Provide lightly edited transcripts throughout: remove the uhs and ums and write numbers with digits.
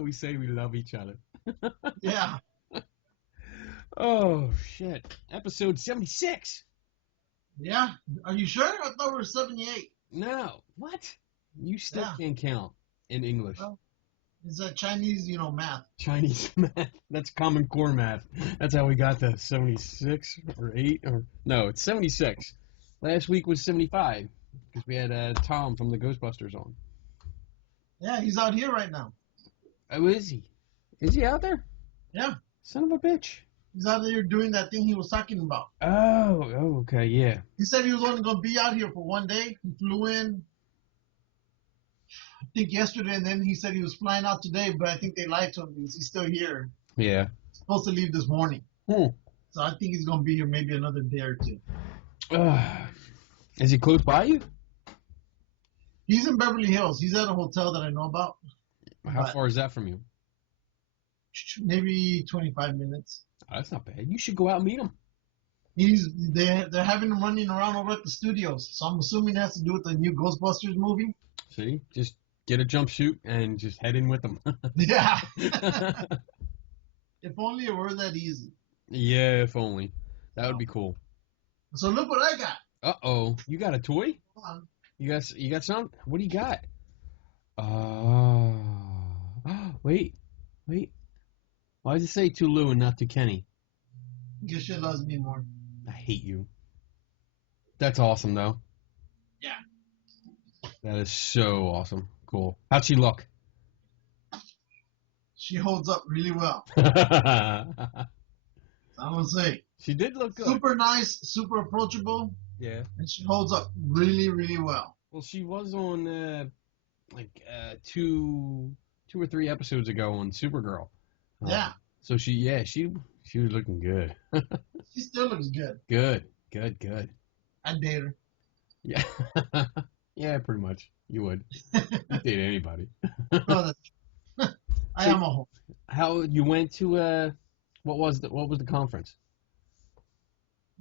how we say we love each other. Yeah. Oh, shit. Episode 76. Yeah. Are you sure? I thought we were 78. No. What? You still Yeah. can't count in English. Well, it's that Chinese, math. Chinese math. That's Common Core math. That's how we got to 76 or 8. No, it's 76. Last week was 75 because we had Tom from the Ghostbusters on. Yeah, he's out here right now. Oh, is he? Is he out there? Yeah. Son of a bitch. He's out there doing that thing he was talking about. Oh, okay, yeah. He said he was only going to be out here for one day. He flew in, I think yesterday, and then he said he was flying out today, but I think they lied to him because he's still here. Yeah. He's supposed to leave this morning. So I think he's going to be here maybe another day or two. Is he close by you? He's in Beverly Hills. He's at a hotel that I know about. How far is that from you? Maybe 25 minutes. Oh, that's not bad. You should go out and meet him. They're having him running around over at the studios, so I'm assuming it has to do with the new Ghostbusters movie. See? Just get a jumpsuit and just head in with them. Yeah. If only it were that easy. Yeah, if only. That would be cool. So look what I got. Uh-oh. You got a toy? Hold on. You got some? What do you got? Wait. Why does it say to Lou and not to Kenny? Because she loves me more. I hate you. That's awesome, though. Yeah. That is so awesome. Cool. How'd she look? She holds up really well. I would say. She did look good. Super nice, super approachable. Yeah. And she holds up really, really well. Well, she was on two or three episodes ago on Supergirl. Yeah. So she was looking good. She still looks good. Good. I'd date her. Yeah. Yeah, pretty much. You would. You'd date anybody. No, I am a hoe. How you went to what was the conference?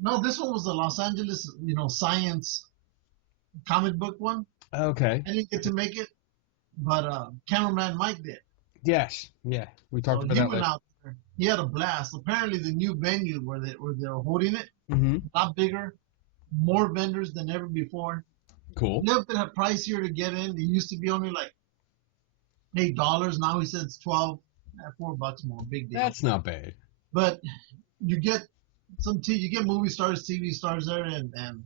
No, this one was the Los Angeles, science comic book one. Okay. I didn't get to make it, but cameraman Mike did. Yes. Yeah. We talked about he that. Went out there. He had a blast. Apparently, the new venue where they were holding it, a lot bigger, more vendors than ever before. Cool. A little bit pricier to get in. It used to be only like $8. Now he said it's $12. $4 more. Big deal. That's not bad. But you get you get movie stars, TV stars there, and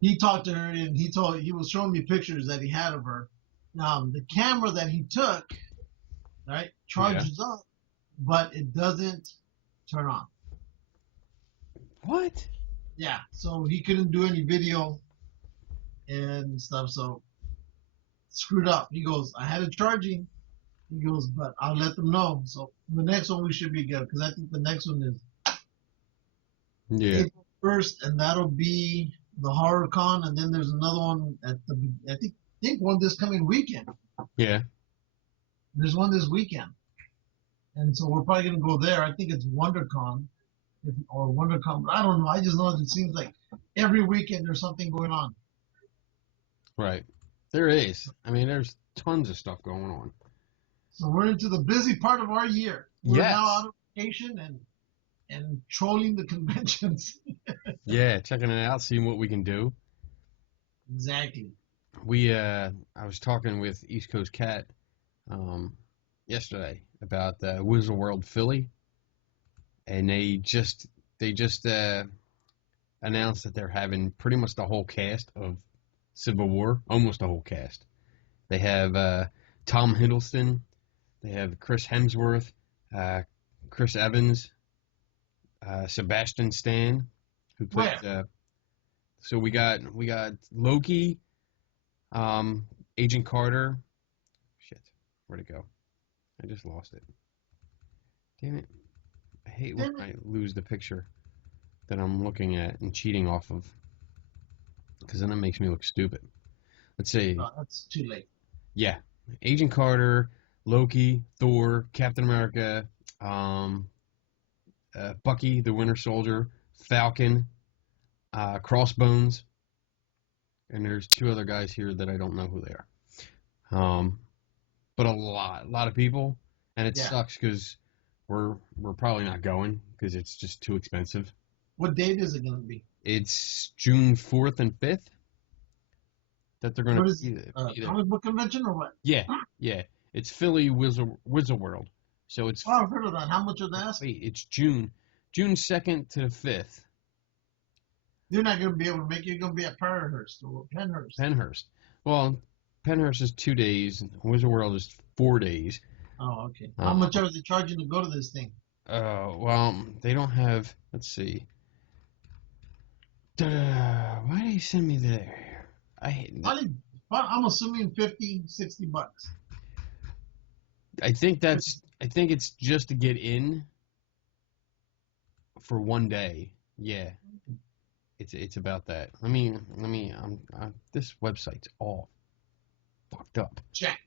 he talked to her, and he was showing me pictures that he had of her. The camera that he took, right, charges up, but it doesn't turn on. What? Yeah, so he couldn't do any video and stuff, so screwed up. He goes, I had it charging. He goes, but I'll let them know. So the next one we should be good, because I think the next one is April 1st, and that'll be the Horror Con, and then there's another one at I think one this coming weekend. Yeah. There's one this weekend. And so we're probably going to go there. I think it's WonderCon or WonderCon, but I don't know. I just know it seems like every weekend there's something going on. Right. There is. I mean, there's tons of stuff going on. So we're into the busy part of our year. We're now out of vacation and trolling the conventions. Yeah, checking it out, seeing what we can do. Exactly. I was talking with East Coast Cat yesterday about Wizard World Philly, and they just announced that they're having pretty much the whole cast of Civil War, almost the whole cast. They have Tom Hiddleston, they have Chris Hemsworth, Chris Evans, Sebastian Stan, who plays. So we got Loki, Agent Carter. Shit, where'd it go? I just lost it. Damn it! I hate when I lose the picture that I'm looking at and cheating off of, because then it makes me look stupid. Let's see. Oh, that's too late. Yeah, Agent Carter, Loki, Thor, Captain America, Bucky the Winter Soldier, Falcon, Crossbones, and there's two other guys here that I don't know who they are. but a lot of people, and it Yeah. sucks because we're probably not going because it's just too expensive. What date is it going to be? It's June 4th and 5th that they're going What to is be there. comic book convention or what? Yeah, yeah. It's Philly Wizard World. So it's Oh, I've heard of that. How much are they asking? wait, it's June 2nd to the 5th. You're not going to be able to make it. You're going to be at Penhurst or Penhurst. Penhurst. Well, Penhurst is 2 days. Wizard World is 4 days. Oh, okay. How much are they charging to go to this thing? Well, they don't have. Let's see. Why did he send me there? I'm assuming 50, 60 bucks. I think it's just to get in for 1 day. Yeah. It's about that. Let me this website's all fucked up. Check.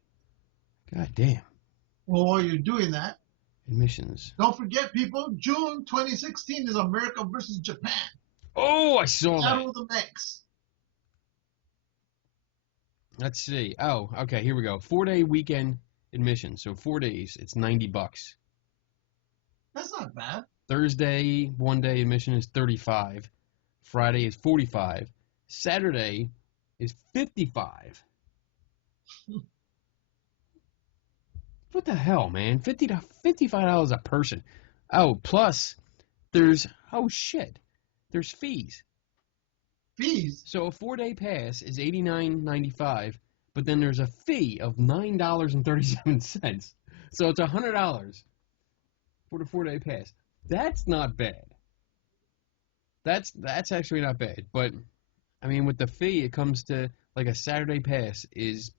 God damn. Well, while you're doing that, Admissions. don't forget, people, June 2016 is America versus Japan. Oh, I saw that. Battle of the Mechs. Let's see. Oh, okay, here we go. 4-day weekend admission. So 4 days, it's $90. That's not bad. Thursday, 1-day admission is $35. Friday is $45. Saturday is $55. What the hell, man? $55 a person. Oh, plus there's there's fees. Fees? So a 4-day pass is $89.95, but then there's a fee of $9.37. So it's $100 for the 4-day pass. That's not bad. That's actually not bad. But I mean, with the fee, it comes to like a Saturday pass is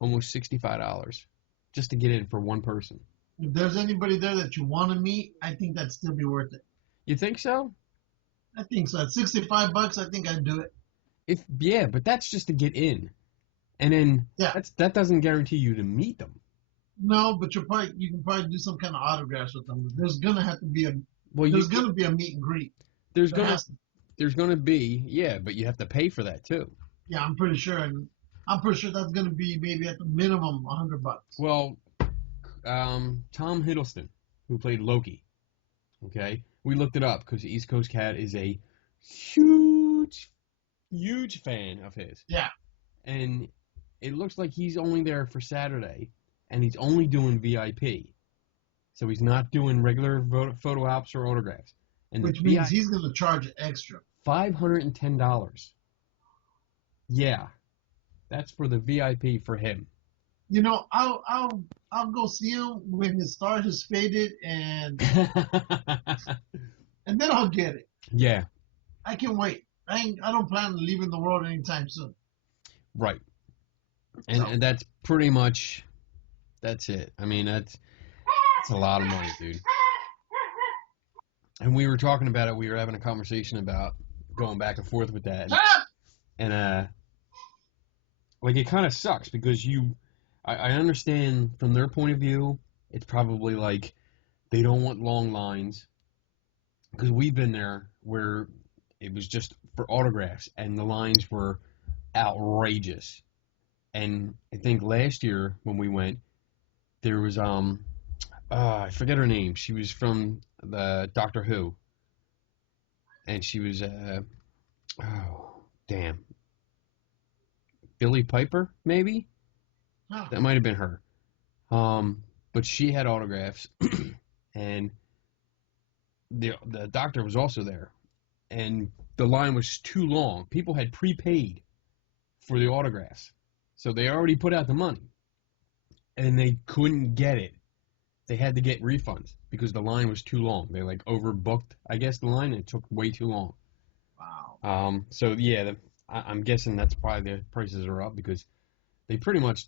almost $65 just to get in for one person. If there's anybody there that you want to meet, I think that'd still be worth it. You think so? I think so. At 65 bucks, I think I'd do it. Yeah, but that's just to get in, and then that doesn't guarantee you to meet them. No, but you can probably do some kind of autographs with them. There's gonna have to be a gonna be a meet and greet. There's gonna be, yeah, but you have to pay for that too. Yeah, I'm pretty sure, and I'm pretty sure that's gonna be maybe at the minimum $100. Well, Tom Hiddleston, who played Loki, okay, we looked it up because East Coast Cat is a huge fan of his. Yeah. And it looks like he's only there for Saturday, and he's only doing VIP. So he's not doing regular photo ops or autographs. And which means he's going to charge extra. $510. Yeah. That's for the VIP for him. You know, I'll go see him when his star has faded and and then I'll get it. Yeah. I can wait. I don't plan on leaving the world anytime soon. Right. And that's pretty much that's it. I mean, that's a lot of money, dude. And we were talking about it. We were having a conversation about going back and forth with that. And like it kind of sucks because I understand from their point of view, it's probably like they don't want long lines because we've been there where it was just for autographs and the lines were outrageous. And I think last year when we went, there was I forget her name. She was from the Doctor Who, and she was Billy Piper maybe. Oh. That might have been her. But she had autographs, and the doctor was also there, and the line was too long. People had prepaid for the autographs, so they already put out the money, and they couldn't get it. They had to get refunds because the line was too long. They like overbooked, I guess, the line, and it took way too long. Wow. So yeah, I'm guessing that's why the prices are up because they pretty much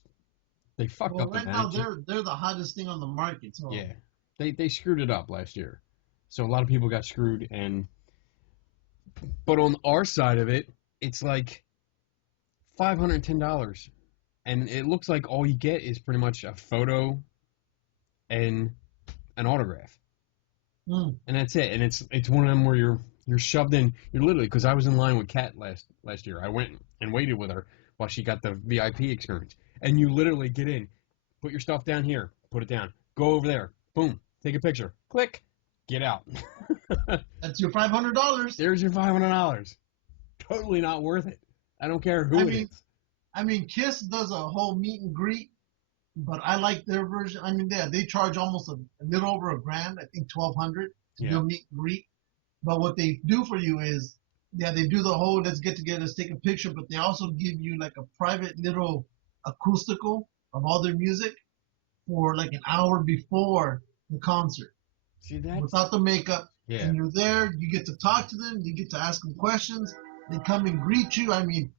they fucked up. Right now they're the hottest thing on the market. So. Yeah, they screwed it up last year, so a lot of people got screwed. But on our side of it, it's like $510, and it looks like all you get is pretty much a photo and an autograph, and that's it. And it's one of them where you're shoved in. You're literally, because I was in line with Kat last year. I went and waited with her while she got the VIP experience, and you literally get in, Put your stuff down here. Put it down. Go over there. Boom. Take a picture. Click. Get out. That's your $500. There's your $500. Totally not worth it. I don't care who it is. I mean, Kiss does a whole meet and greet, but I like their version. I mean, they charge almost a little over $1,000. I think $1,200 to do a meet and greet. But what they do for you is, they do the whole let's get together, let's take a picture, but they also give you like a private little acoustical of all their music for like an hour before the concert. See that? Without the makeup. Yeah. And you're there, you get to talk to them, you get to ask them questions, they come and greet you. I mean,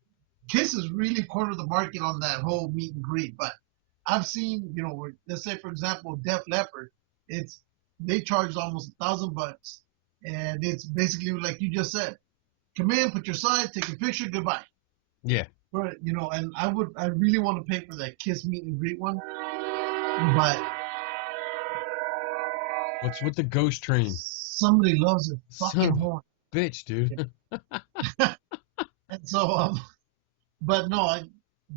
Kiss has really cornered the market on that whole meet and greet, but I've seen, let's say for example, Def Leppard, they charge almost $1,000, and it's basically like you just said, come in, put your side, take a picture, goodbye. Yeah. But and I really want to pay for that Kiss meet and greet one, but what's with the ghost train? Somebody loves it. Fucking horn. Bitch, dude. And so, but no,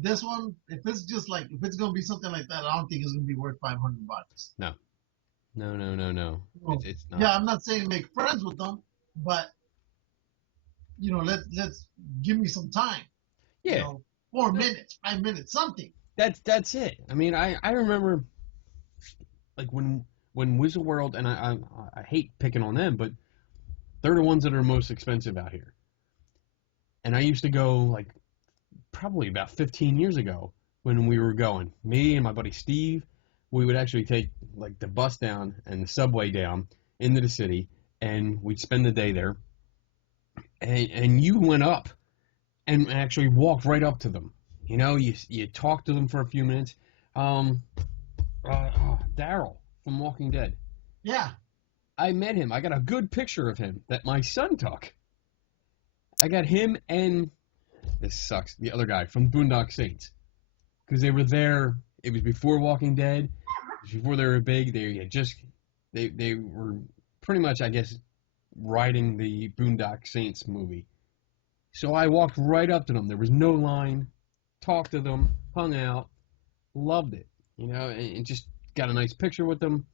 this one, if it's going to be something like that, I don't think it's going to be worth $500. No. Well, it's not. Yeah, I'm not saying make friends with them, but, let's give me some time. Yeah. 4 minutes, 5 minutes, something. That's it. I mean, I remember, like, when Wizard World, and I hate picking on them, but they're the ones that are most expensive out here. And I used to go, like, probably about 15 years ago when we were going. Me and my buddy Steve, we would actually take, like, the bus down and the subway down into the city, and we'd spend the day there. And you went up and actually walked right up to them. You talked to them for a few minutes. Daryl from Walking Dead. Yeah. I met him. I got a good picture of him that my son took. I got him and, this sucks, the other guy from Boondock Saints. Because they were there, it was before Walking Dead, it was before they were big, they were pretty much, I guess, writing the Boondock Saints movie. So I walked right up to them. There was no line, talked to them, hung out, loved it, and just got a nice picture with them.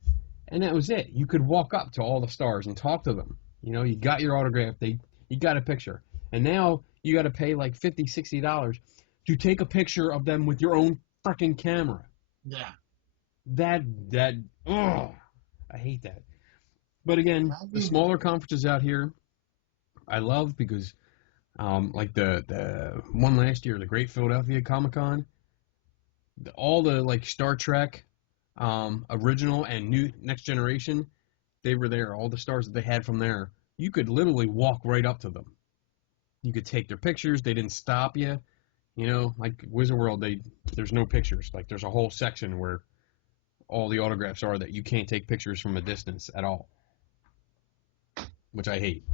And that was it. You could walk up to all the stars and talk to them. You got your autograph. You got a picture. And now you got to pay like $50, $60 to take a picture of them with your own freaking camera. Yeah. I hate that. But again, the smaller conferences out here, I love because, like the one last year, the Great Philadelphia Comic-Con, all the like Star Trek, original and new Next Generation, they were there. All the stars that they had from there, you could literally walk right up to them. You could take their pictures. They didn't stop you. Like Wizard World, there's no pictures. Like there's a whole section where all the autographs are that you can't take pictures from a distance at all, which I hate.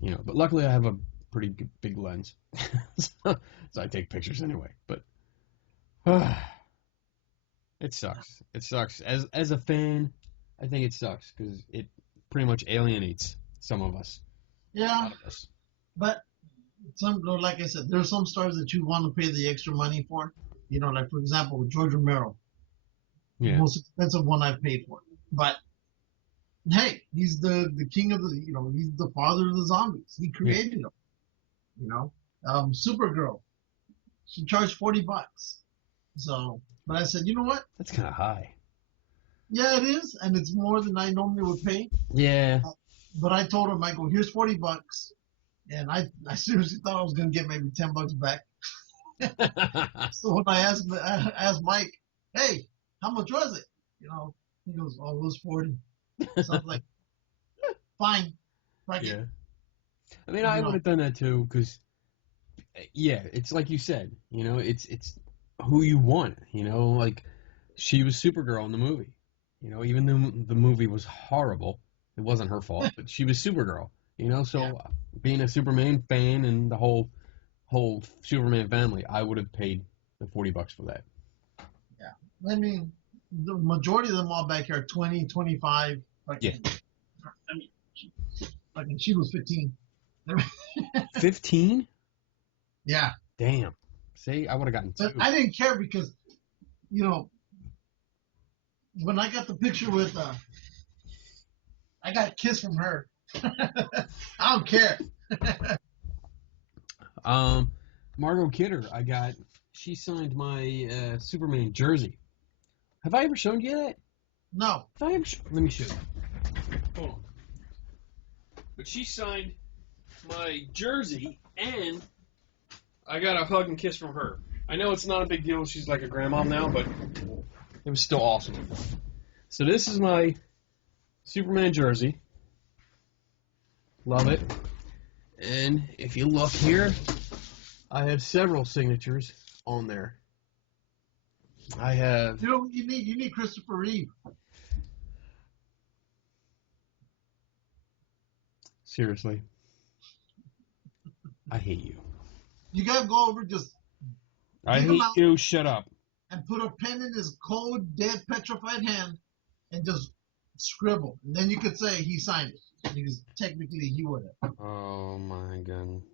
But luckily I have a pretty big lens, so I take pictures anyway. But it sucks. It sucks. As a fan, I think it sucks because it pretty much alienates some of us. Yeah, but like I said, there's some stars that you want to pay the extra money for. Like for example, George Romero, the most expensive one I've paid for. But hey, he's the king of the, he's the father of the zombies. He created them. Supergirl, she charged $40. So, but I said, you know what? That's kind of high. Yeah, it is, and it's more than I normally would pay. Yeah. But I told him, I go, here's $40, and I seriously thought I was gonna get maybe $10 back. So when I asked Mike, hey, how much was it? He goes, oh, it was 40. So I was like, fine. Yeah. I mean, I would have done that too, because, it's like you said, it's who you want, like, she was Supergirl in the movie, even though the movie was horrible, it wasn't her fault, but she was Supergirl, so being a Superman fan and the whole Superman family, I would have paid the $40 for that. Yeah. I mean, the majority of them all back here are 20, 25. She was 15. 15? Yeah. Damn. See, I would have gotten 2. But I didn't care because, when I got the picture with, I got a kiss from her. I don't care. Margot Kidder, she signed my Superman jersey. Have I ever shown you that? No. Let me show you. Hold on. But she signed my jersey, and I got a hug and kiss from her. I know it's not a big deal. She's like a grandma now, but it was still awesome. So this is my Superman jersey. Love it. And if you look here, I have several signatures on there. I have. You need Christopher Reeve. Seriously. I hate you. You gotta go over I hate you. Shut up. And put a pen in his cold, dead, petrified hand and just scribble. And then you could say he signed it. Because technically he would have. Oh my goodness.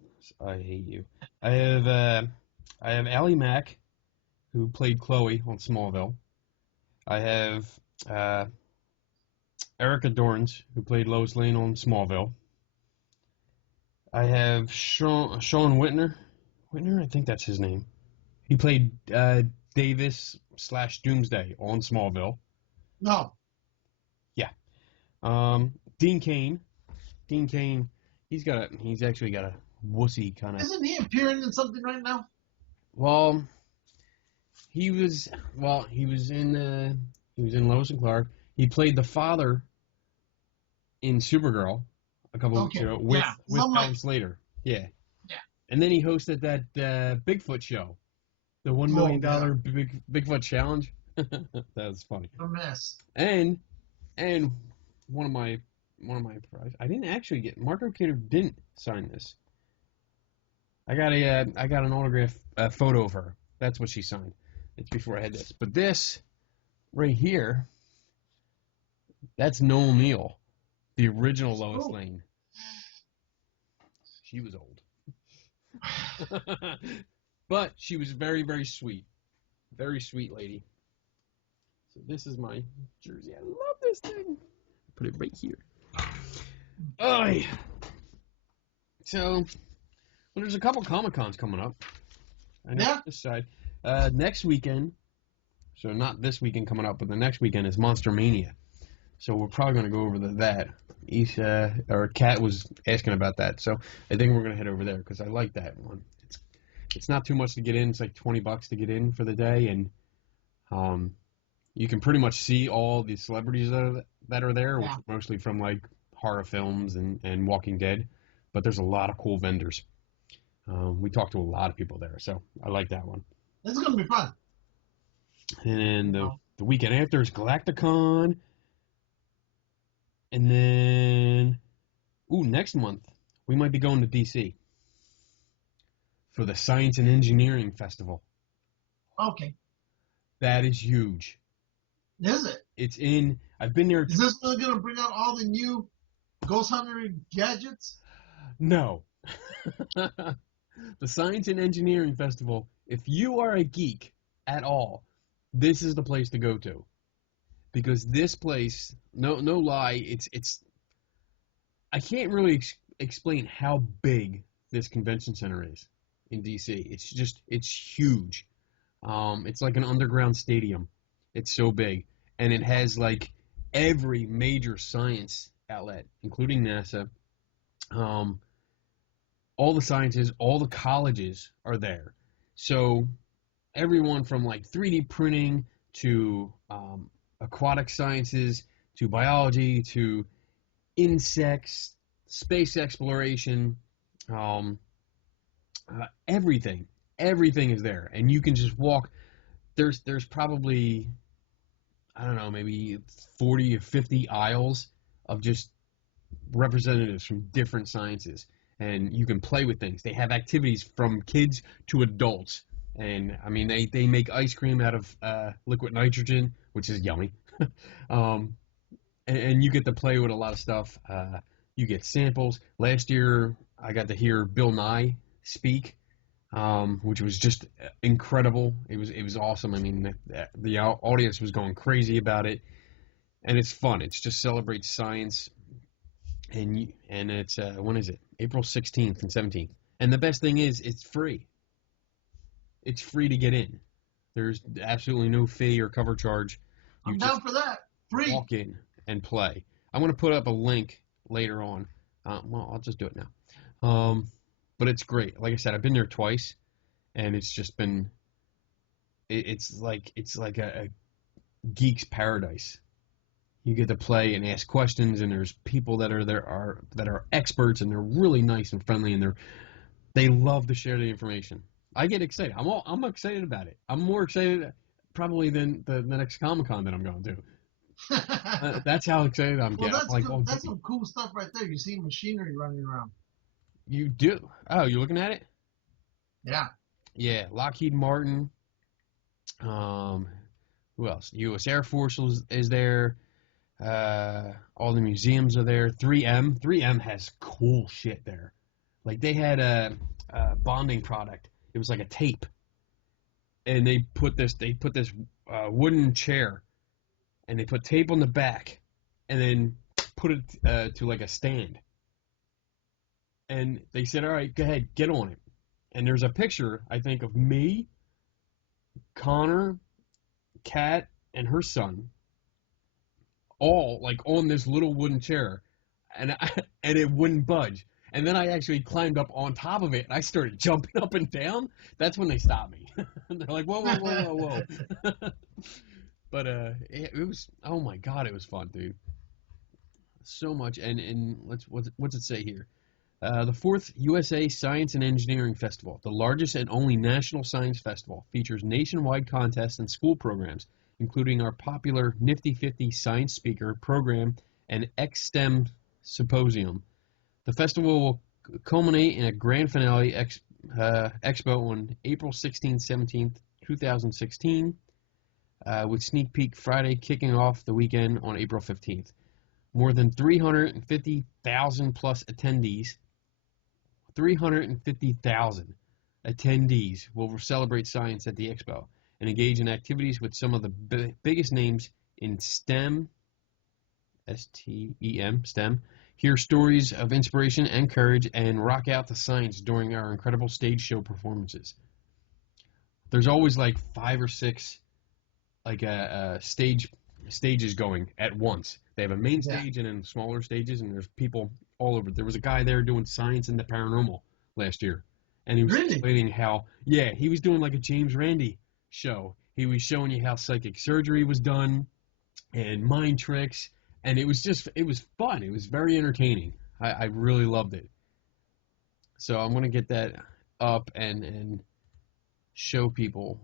I hate you. I have Allie Mack, who played Chloe on Smallville. I have Erica Dorrance, who played Lois Lane on Smallville. I have Sean Whitner. Whitner, I think that's his name. He played Davis / Doomsday on Smallville. No. Yeah. Dean Cain. Dean Cain. He's actually got a wussy kind of. Isn't he appearing in something right now? Well, he was in Lois and Clark. He played the father in Supergirl a couple weeks ago with Adam Slater. Yeah. Yeah. And then he hosted that Bigfoot show, the $1 million Bigfoot challenge. That was funny. A mess. And one of my prizes. I didn't actually get. Marco Kidder didn't sign this. I got an autograph photo of her. That's what she signed. It's before I had this. But this right here, that's Noel Neill, the original Lois Lane. She was old. But she was very, very sweet. Very sweet lady. So this is my jersey. I love this thing. Put it right here. Oh, yeah. So, well, there's a couple Comic-Cons coming up. I know this side. Next weekend, so not this weekend coming up, but the next weekend is Monster Mania. So we're probably going to go over that. Kat was asking about that, so I think we're going to head over there because I like that one. It's not too much to get in. It's like $20 to get in for the day, and you can pretty much see all the celebrities that are there, which are mostly from like horror films and Walking Dead. But there's a lot of cool vendors. We talked to a lot of people there, so I like that one. It's going to be fun. And the weekend after is Galacticon. And then, next month, we might be going to D.C. for the Science and Engineering Festival. Okay. That is huge. Is it? I've been there. Is this going to bring out all the new ghost hunter gadgets? No. The Science and Engineering Festival, if you are a geek at all, this is the place to go to. Because this place, no lie, it's I can't really explain how big this convention center is in DC. It's huge. It's like an underground stadium. It's so big, and it has like every major science outlet, including NASA. All the sciences, all the colleges are there. So everyone from like 3D printing to aquatic sciences to biology to insects, space exploration, everything is there, and you can just walk. There's probably, I don't know, maybe 40 or 50 aisles of just representatives from different sciences, and you can play with things. They have activities from kids to adults, and I mean they make ice cream out of liquid nitrogen, which is yummy. And you get to play with a lot of stuff. You get samples. Last year I got to hear Bill Nye speak. which was just incredible. It was awesome. I mean, the audience was going crazy about it, and it's fun. It's just celebrates science, and it's when is it? April 16th and 17th. And the best thing is, it's free. It's free to get in. There's absolutely no fee or cover charge. You I'm just down for that. Free. walk in and play. I'm going to put up a link later on. Well, I'll just do it now. But it's great. Like I said, I've been there twice, and it's just been. It's like a geek's paradise. You get to play and ask questions, and there's people that are experts, and they're really nice and friendly, and they love to share the information. I get excited. I'm excited about it. I'm more excited probably than the next Comic-Con that I'm going to. That's how excited I'm getting. That's that's some cool stuff right there. You see machinery running around. You do. Oh, you're looking at it? Yeah. Yeah. Lockheed Martin. Who else? U.S. Air Force is there. All the museums are there. 3M. 3M has cool shit there. Like they had a bonding product. It was like a tape, and they put this wooden chair, and they put tape on the back, and then put it to like a stand. And they said, "All right, go ahead, get on it." And there's a picture, I think, of me, Connor, Kat, and her son, all like on this little wooden chair, and it wouldn't budge. And then I actually climbed up on top of it, and I started jumping up and down. That's when they stopped me. They're like, "Whoa, whoa, whoa, whoa, whoa!" But it was, oh my god, it was fun, dude. So much, and what's it say here? The 4th USA Science and Engineering Festival, the largest and only national science festival, features nationwide contests and school programs, including our popular Nifty 50 Science Speaker program and X-STEM Symposium. The festival will culminate in a grand finale expo on April 16th, 17th, 2016, with sneak peek Friday kicking off the weekend on April 15th. More than 350,000 plus attendees. 350,000 attendees will celebrate science at the expo and engage in activities with some of the biggest names in STEM, S-T-E-M, STEM, hear stories of inspiration and courage, and rock out to science during our incredible stage show performances. There's always like 5 or 6 like stages going at once. They have a main stage and then smaller stages, and there's people all over. There was a guy there doing science and the paranormal last year, and he was explaining how, he was doing like a James Randi show. He was showing you how psychic surgery was done and mind tricks, and it was fun. It was very entertaining. I really loved it. So I'm going to get that up and show people.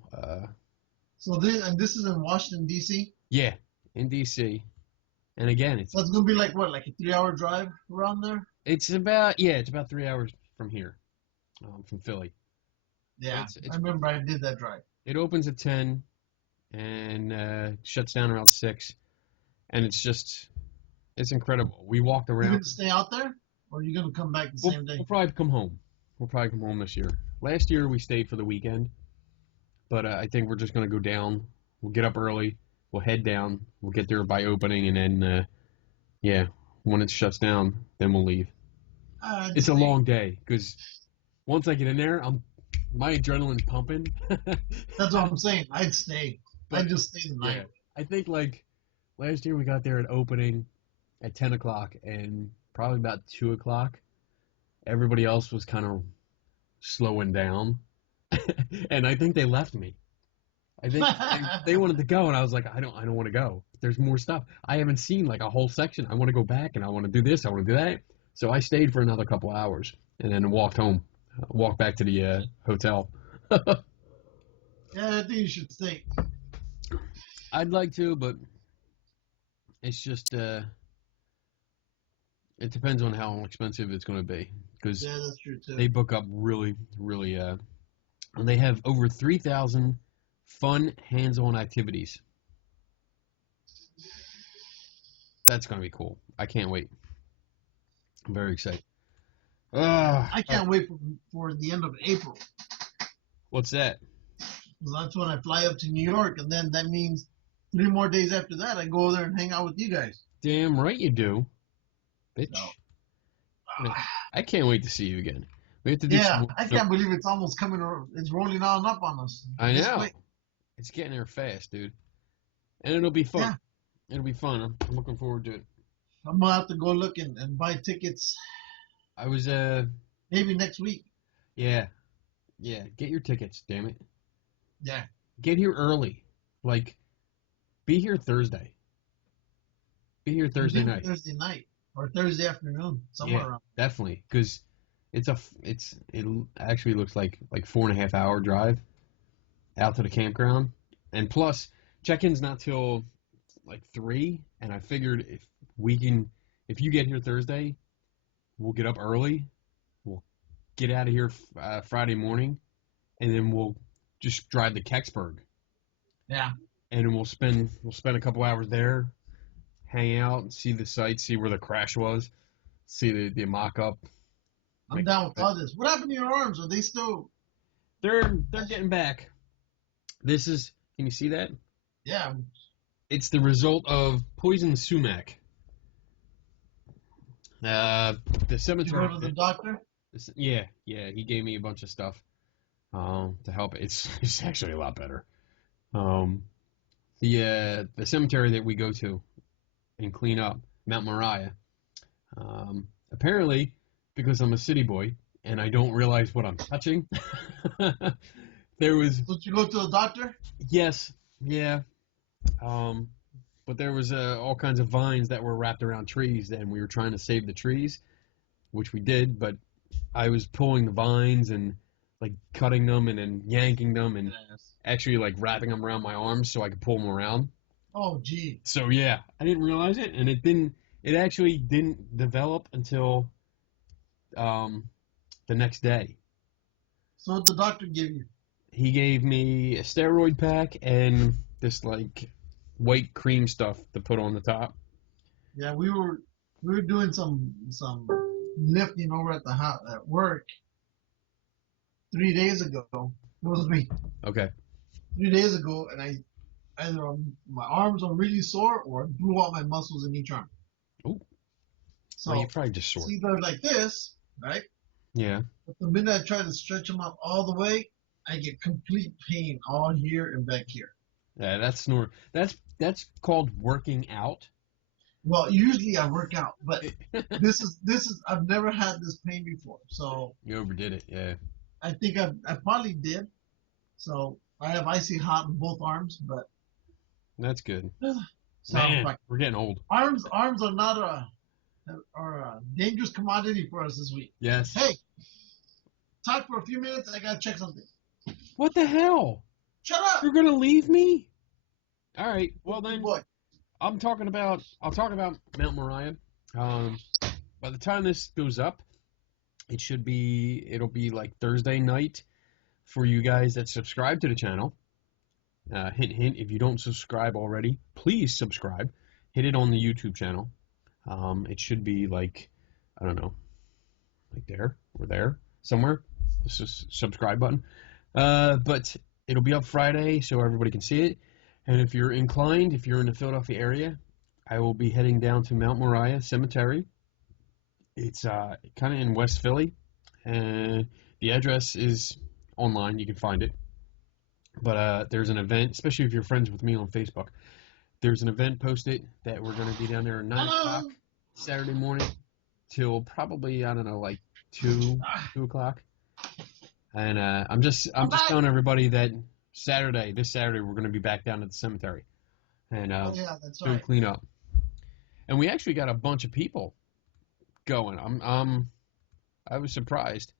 So this is in Washington, D.C.? Yeah, in D.C. And again, so it's going to be like what, like a 3-hour drive around there? It's about 3 hours from here, from Philly. Yeah, I remember I did that drive. It opens at 10 and shuts down around 6, and it's incredible. We walked around. You going to stay out there, or are you going to come back the same day? We'll probably come home. We'll probably come home this year. Last year we stayed for the weekend, but I think we're just going to go down. We'll get up early. We'll head down. We'll get there by opening, and then, when it shuts down, then we'll leave. It's a long day, because once I get in there, my adrenaline's pumping. That's what I'm saying. I'd stay. I'd just stay the night. I think, like, last year we got there at opening at 10 o'clock, and probably about 2 o'clock, everybody else was kind of slowing down, and I think they left me. I think they wanted to go, and I was like, I don't want to go. There's more stuff. I haven't seen like a whole section. I want to go back, and I want to do this. I want to do that. So I stayed for another couple hours, and then walked home. Walked back to the hotel. Yeah, I think you should stay. I'd like to, but it's just it depends on how expensive it's going to be. Because that's true too. They book up really, really. And they have over 3,000 fun hands-on activities. That's going to be cool. I can't wait. I'm very excited. I can't wait for the end of April. What's that? Because that's when I fly up to New York, and then that means 3 more days after that, I go over there and hang out with you guys. Damn right you do, bitch. So, I can't wait to see you again. We have to do yeah, some. I can't believe it's almost coming. It's rolling on up on us. I This know. quick. It's getting there fast, dude. And it'll be fun. Yeah. It'll be fun. I'm looking forward to it. I'm gonna have to go look and buy tickets. I was Maybe next week. yeah. Get your tickets, damn it. Yeah. Get here early. Like, be here Thursday. Be here Thursday night. Thursday night or Thursday afternoon, somewhere around. Definitely, because it actually looks like 4.5 hour drive out to the campground, and plus check-in's not till like 3, and I figured if you get here Thursday, we'll get up early, we'll get out of here Friday morning, and then we'll just drive to Kecksburg. Yeah. And then we'll spend a couple hours there, hang out, and see the sights, see where the crash was, see the mock-up. I'm down with all this. What happened to your arms? Are they still? They're getting back. This is. Can you see that? Yeah. It's the result of poison sumac. The cemetery. Did you go to the doctor? Yeah. He gave me a bunch of stuff to help. It's actually a lot better. The cemetery that we go to and clean up, Mount Moriah. Apparently, because I'm a city boy and I don't realize what I'm touching, there was. Did you go to the doctor? Yes. Yeah. But there was all kinds of vines that were wrapped around trees, and we were trying to save the trees, which we did, but I was pulling the vines and like cutting them and then yanking them and actually like wrapping them around my arms so I could pull them around. Oh, gee. So yeah, I didn't realize it, and it actually didn't develop until the next day. So what did the doctor give you? He gave me a steroid pack and this like white cream stuff to put on the top. Yeah, we were doing some lifting over at the house at work 3 days ago. It was me. Okay. 3 days ago, and my arms are really sore or I blew out my muscles in each arm. Oh. So well, you're probably just sore. it's either like this, right? Yeah. But the minute I try to stretch them out all the way, I get complete pain all here and back here. Yeah, that's called working out. Well, usually I work out, but this is I've never had this pain before, so You overdid it, yeah. I think I probably did. So I have icy hot in both arms, but That's good. so Man, like, we're getting old. arms are not a dangerous commodity for us this week. Yes. Hey, talk for a few minutes. I gotta check something. What the hell? Shut up. You're gonna leave me? All right. Well then, Boy. I'll talk about Mount Moriah. By the time this goes up, it'll be like Thursday night for you guys that subscribe to the channel. Hint, hint, if you don't subscribe already, please subscribe. Hit it on the YouTube channel. It should be like, I don't know, like there or there somewhere. This is subscribe button. But it'll be up Friday so everybody can see it. And if you're inclined, if you're in the Philadelphia area, I will be heading down to Mount Moriah Cemetery. It's kind of in West Philly. And the address is online. You can find it. But there's an event, especially if you're friends with me on Facebook. There's an event posted that we're going to be down there at 9 o'clock Saturday morning till probably, I don't know, like 2 o'clock. And I'm just telling everybody that this Saturday, we're going to be back down at the cemetery and that's doing right. cleanup. And we actually got a bunch of people going. I was surprised.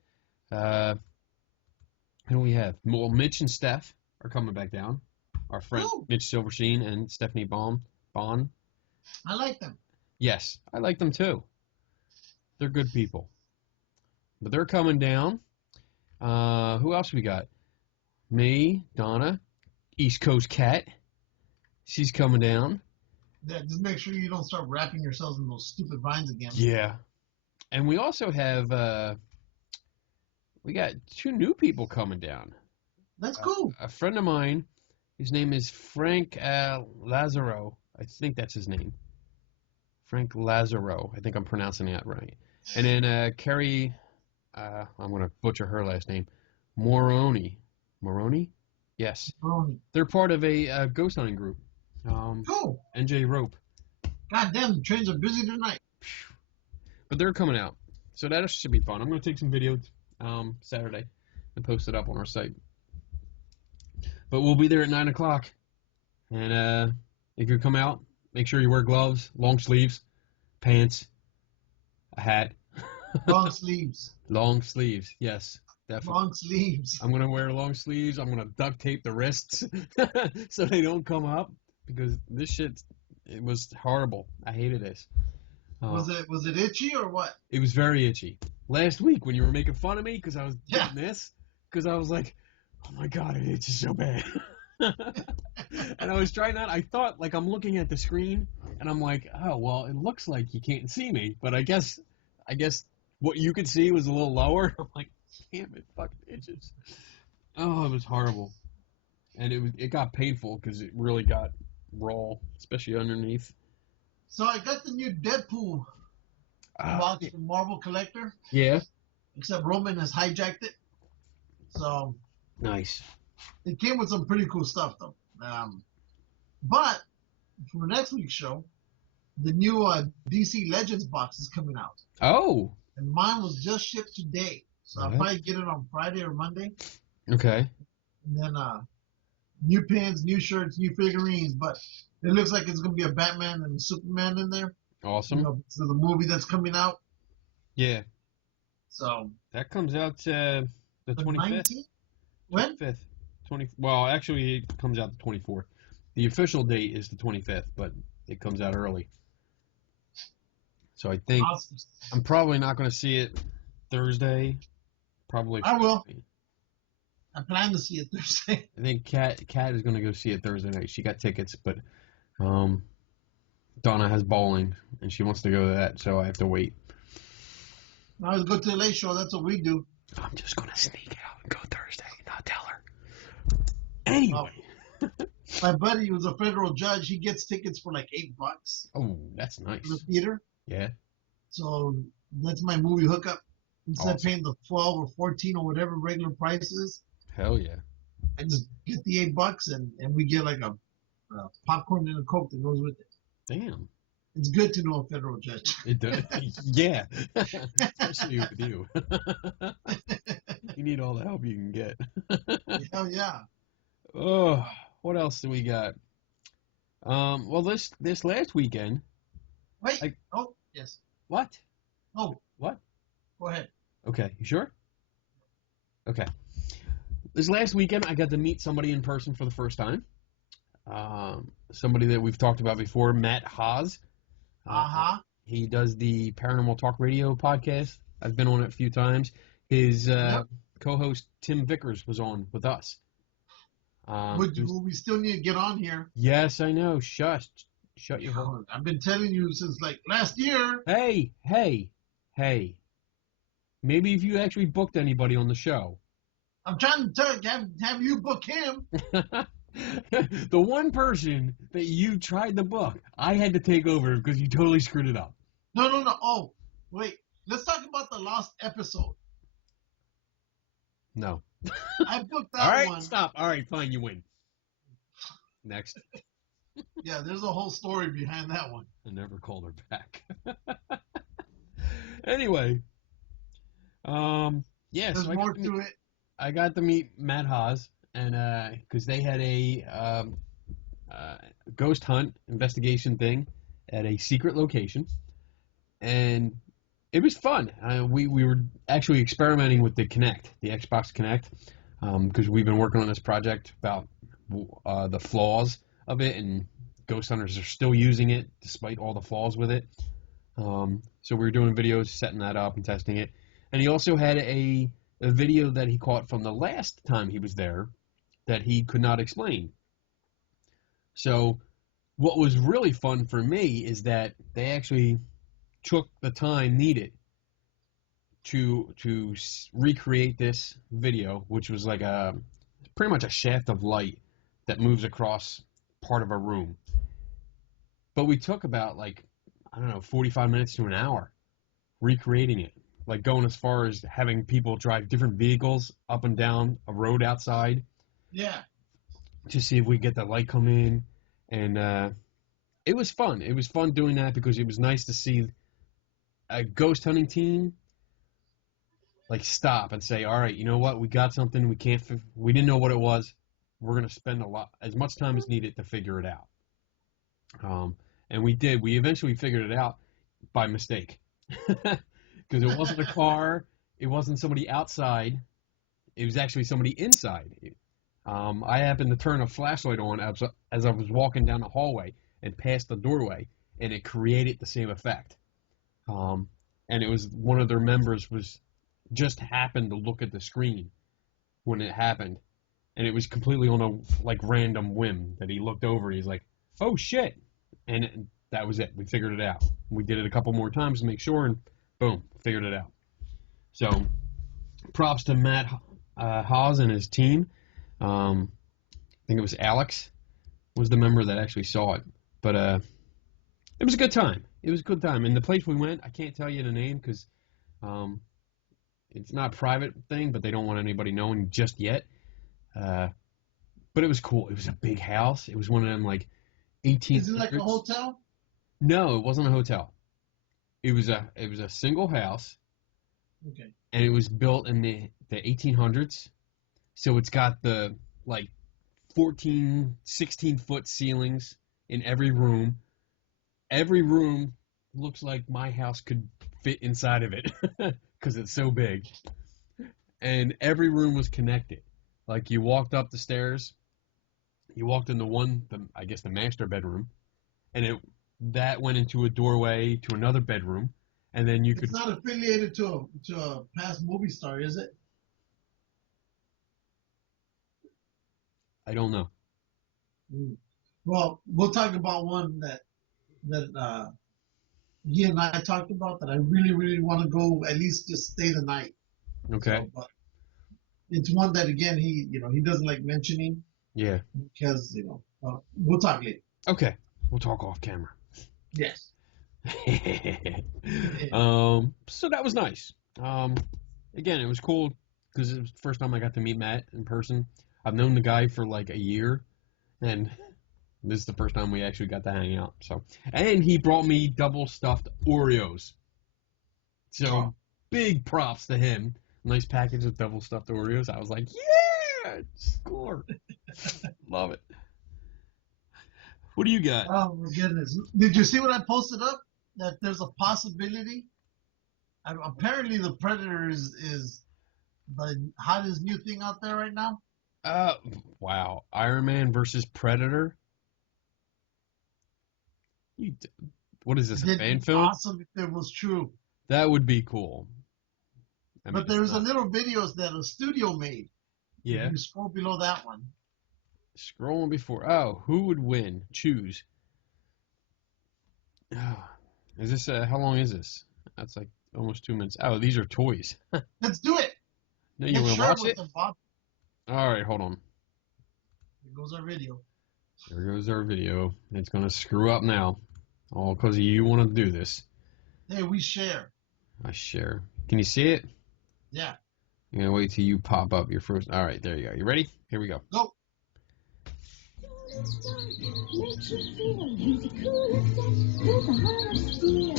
Who do we have? Well, Mitch and Steph are coming back down. Our friend Mitch Silverstein and Stephanie Bond. I like them. Yes, I like them too. They're good people. But they're coming down. Who else we got? Me, Donna, East Coast Cat. She's coming down. Yeah, just make sure you don't start wrapping yourselves in those stupid vines again. Yeah. And we also have, we got 2 new people coming down. That's cool. A friend of mine, his name is Frank Lazaro. I think that's his name. Frank Lazaro. I think I'm pronouncing that right. And then Carrie, I'm going to butcher her last name, Moroni. Moroni? Yes. Brony. They're part of a ghost hunting group. Cool. NJ Rope. God damn, the trains are busy tonight. But they're coming out. So that should be fun. I'm going to take some videos Saturday and post it up on our site. But we'll be there at 9 o'clock. And if you come out, make sure you wear gloves, long sleeves, pants, a hat. Long sleeves. Long sleeves, yes. Definitely. Long sleeves. I'm going to wear long sleeves. I'm going to duct tape the wrists so they don't come up. Because this shit, it was horrible. I hated this. Was it itchy or what? It was very itchy. Last week when you were making fun of me because I was doing this, because I was like, oh my God, it itches so bad. And I was trying not, I thought, like, I'm looking at the screen and I'm like, oh, well, it looks like you can't see me, but I guess what you could see was a little lower. I'm like, damn, it fucking itches. Oh, it was horrible. And it got painful because it really got raw, especially underneath. So I got the new Deadpool box from Marvel Collector. Yeah. Except Roman has hijacked it. So nice. It came with some pretty cool stuff though. But for next week's show, the new DC Legends box is coming out. Oh. And mine was just shipped today. So I'll probably get it on Friday or Monday. Okay. And then new pins, new shirts, new figurines, but it looks like it's going to be a Batman and Superman in there. Awesome. So the movie that's coming out. Yeah. So. That comes out the 25th. 19th? When? 25th. Well, actually, it comes out the 24th. The official date is the 25th, but it comes out early. So I think awesome. I'm probably not going to see it Thursday. Probably. I will. I plan to see it Thursday. I think Kat is going to go see it Thursday night. She got tickets, but Donna has bowling, and she wants to go to that, so I have to wait. I always go to the late show. That's what we do. I'm just going to sneak out and go Thursday and not tell her. Anyway. My buddy who's a federal judge, he gets tickets for like $8. Oh, that's nice. For the theater. Yeah. So that's my movie hookup. Instead of paying the 12 or 14 or whatever regular price is. Hell yeah. I just get the $8 and we get like a popcorn and a Coke that goes with it. Damn. It's good to know a federal judge. It does. Yeah. Especially with you. You need all the help you can get. Hell yeah. Oh, what else do we got? Well, this last weekend. Wait. Oh, yes. What? Oh. What? Go ahead. Okay. You sure? Okay. This last weekend, I got to meet somebody in person for the first time. Somebody that we've talked about before, Matt Haas. He does the Paranormal Talk Radio podcast. I've been on it a few times. His co-host, Tim Vickers, was on with us. We still need to get on here. Yes, I know. Shut your hole. I've been telling you since like last year. Hey. Maybe if you actually booked anybody on the show. I'm trying to have you book him. The one person that you tried to book, I had to take over because you totally screwed it up. No. Oh, wait. Let's talk about the lost episode. No. I booked that one. All right, stop. All right, fine, you win. Next. Yeah, there's a whole story behind that one. I never called her back. Anyway. Yeah, there's more to it. I got to meet Matt Haas, and because they had a ghost hunt investigation thing at a secret location, and it was fun. We were actually experimenting with the Kinect, the Xbox Kinect, because we've been working on this project about the flaws of it, and ghost hunters are still using it despite all the flaws with it. So we were doing videos, setting that up and testing it. And he also had a video that he caught from the last time he was there that he could not explain. So what was really fun for me is that they actually took the time needed to recreate this video, which was like a pretty much a shaft of light that moves across part of a room. But we took about, like, I don't know, 45 minutes to an hour recreating it. Like, going as far as having people drive different vehicles up and down a road outside. Yeah. To see if we get the light come in. And it was fun. It was fun doing that because it was nice to see a ghost hunting team like stop and say, all right, you know what? We got something. We didn't know what it was. We're going to spend as much time as needed to figure it out. And we did. We eventually figured it out by mistake. Because it wasn't a car. It wasn't somebody outside. It was actually somebody inside. I happened to turn a flashlight on as I was walking down the hallway and past the doorway, and it created the same effect. And it was one of their members just happened to look at the screen when it happened, and it was completely on a random whim that he looked over. He's like, "Oh shit!" And that was it. We figured it out. We did it a couple more times to make sure, and boom, figured it out. So, props to Matt Haas and his team. I think it was Alex was the member that actually saw it. But it was a good time. It was a good time. And the place we went, I can't tell you the name because it's not a private thing, but they don't want anybody knowing just yet. But it was cool. It was a big house. It was one of them 1800s. Is it like a hotel? No, it wasn't a hotel. It was a single house. Okay. And it was built in the 1800s. So it's got the 14, 16-foot ceilings in every room. Every room looks like my house could fit inside of it because it's so big. And every room was connected. Like, you walked up the stairs, you walked in the master bedroom, and that went into a doorway to another bedroom, and then It's not affiliated to a past movie star, is it? I don't know. Well, we'll talk about one that he and I talked about that I really, really want to go at least just stay the night. Okay. So, but it's one that again he doesn't like mentioning. Yeah. Because we'll talk later. Okay. We'll talk off camera. Yes. So that was nice. Again, it was cool because it was the first time I got to meet Matt in person. I've known the guy for a year, and this is the first time we actually got to hang out. So, and he brought me double stuffed Oreos. So, big props to him. Nice package of double stuffed Oreos. I was like, yeah, score. Love it. What do you got? Oh my goodness! Did you see what I posted up? That there's a possibility. Apparently, the Predator is the hottest new thing out there right now. Wow. Iron Man versus Predator? What is this, a fan film? Awesome if it was true. That would be cool. But there's a little videos that a studio made. Yeah. You scroll below that one. Scrolling before. Oh, who would win? Choose. Is this, how long is this? That's almost 2 minutes. Oh, these are toys. Let's do it. No, you want to watch it? Them, All right, hold on. Here goes our video. There goes our video. It's going to screw up now. All because you want to do this. Hey, we share. I share. Can you see it? Yeah. I'm going to wait till you pop up your first. All right, there you go. You ready? Here we go. Go. Makes you feel he's the coolest with a heart of steel.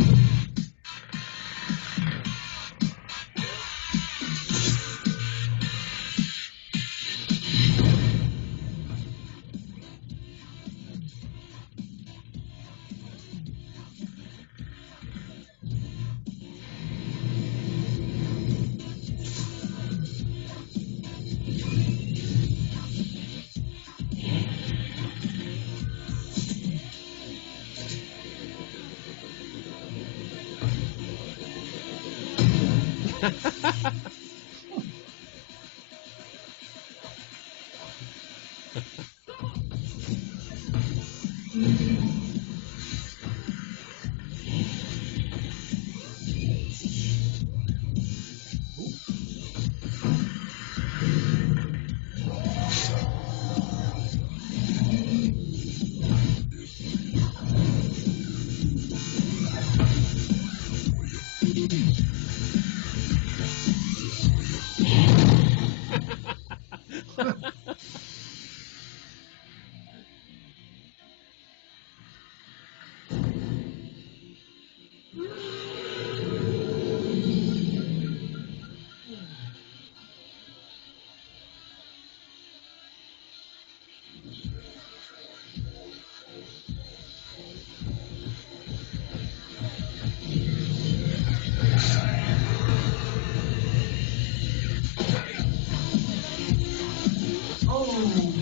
Oh.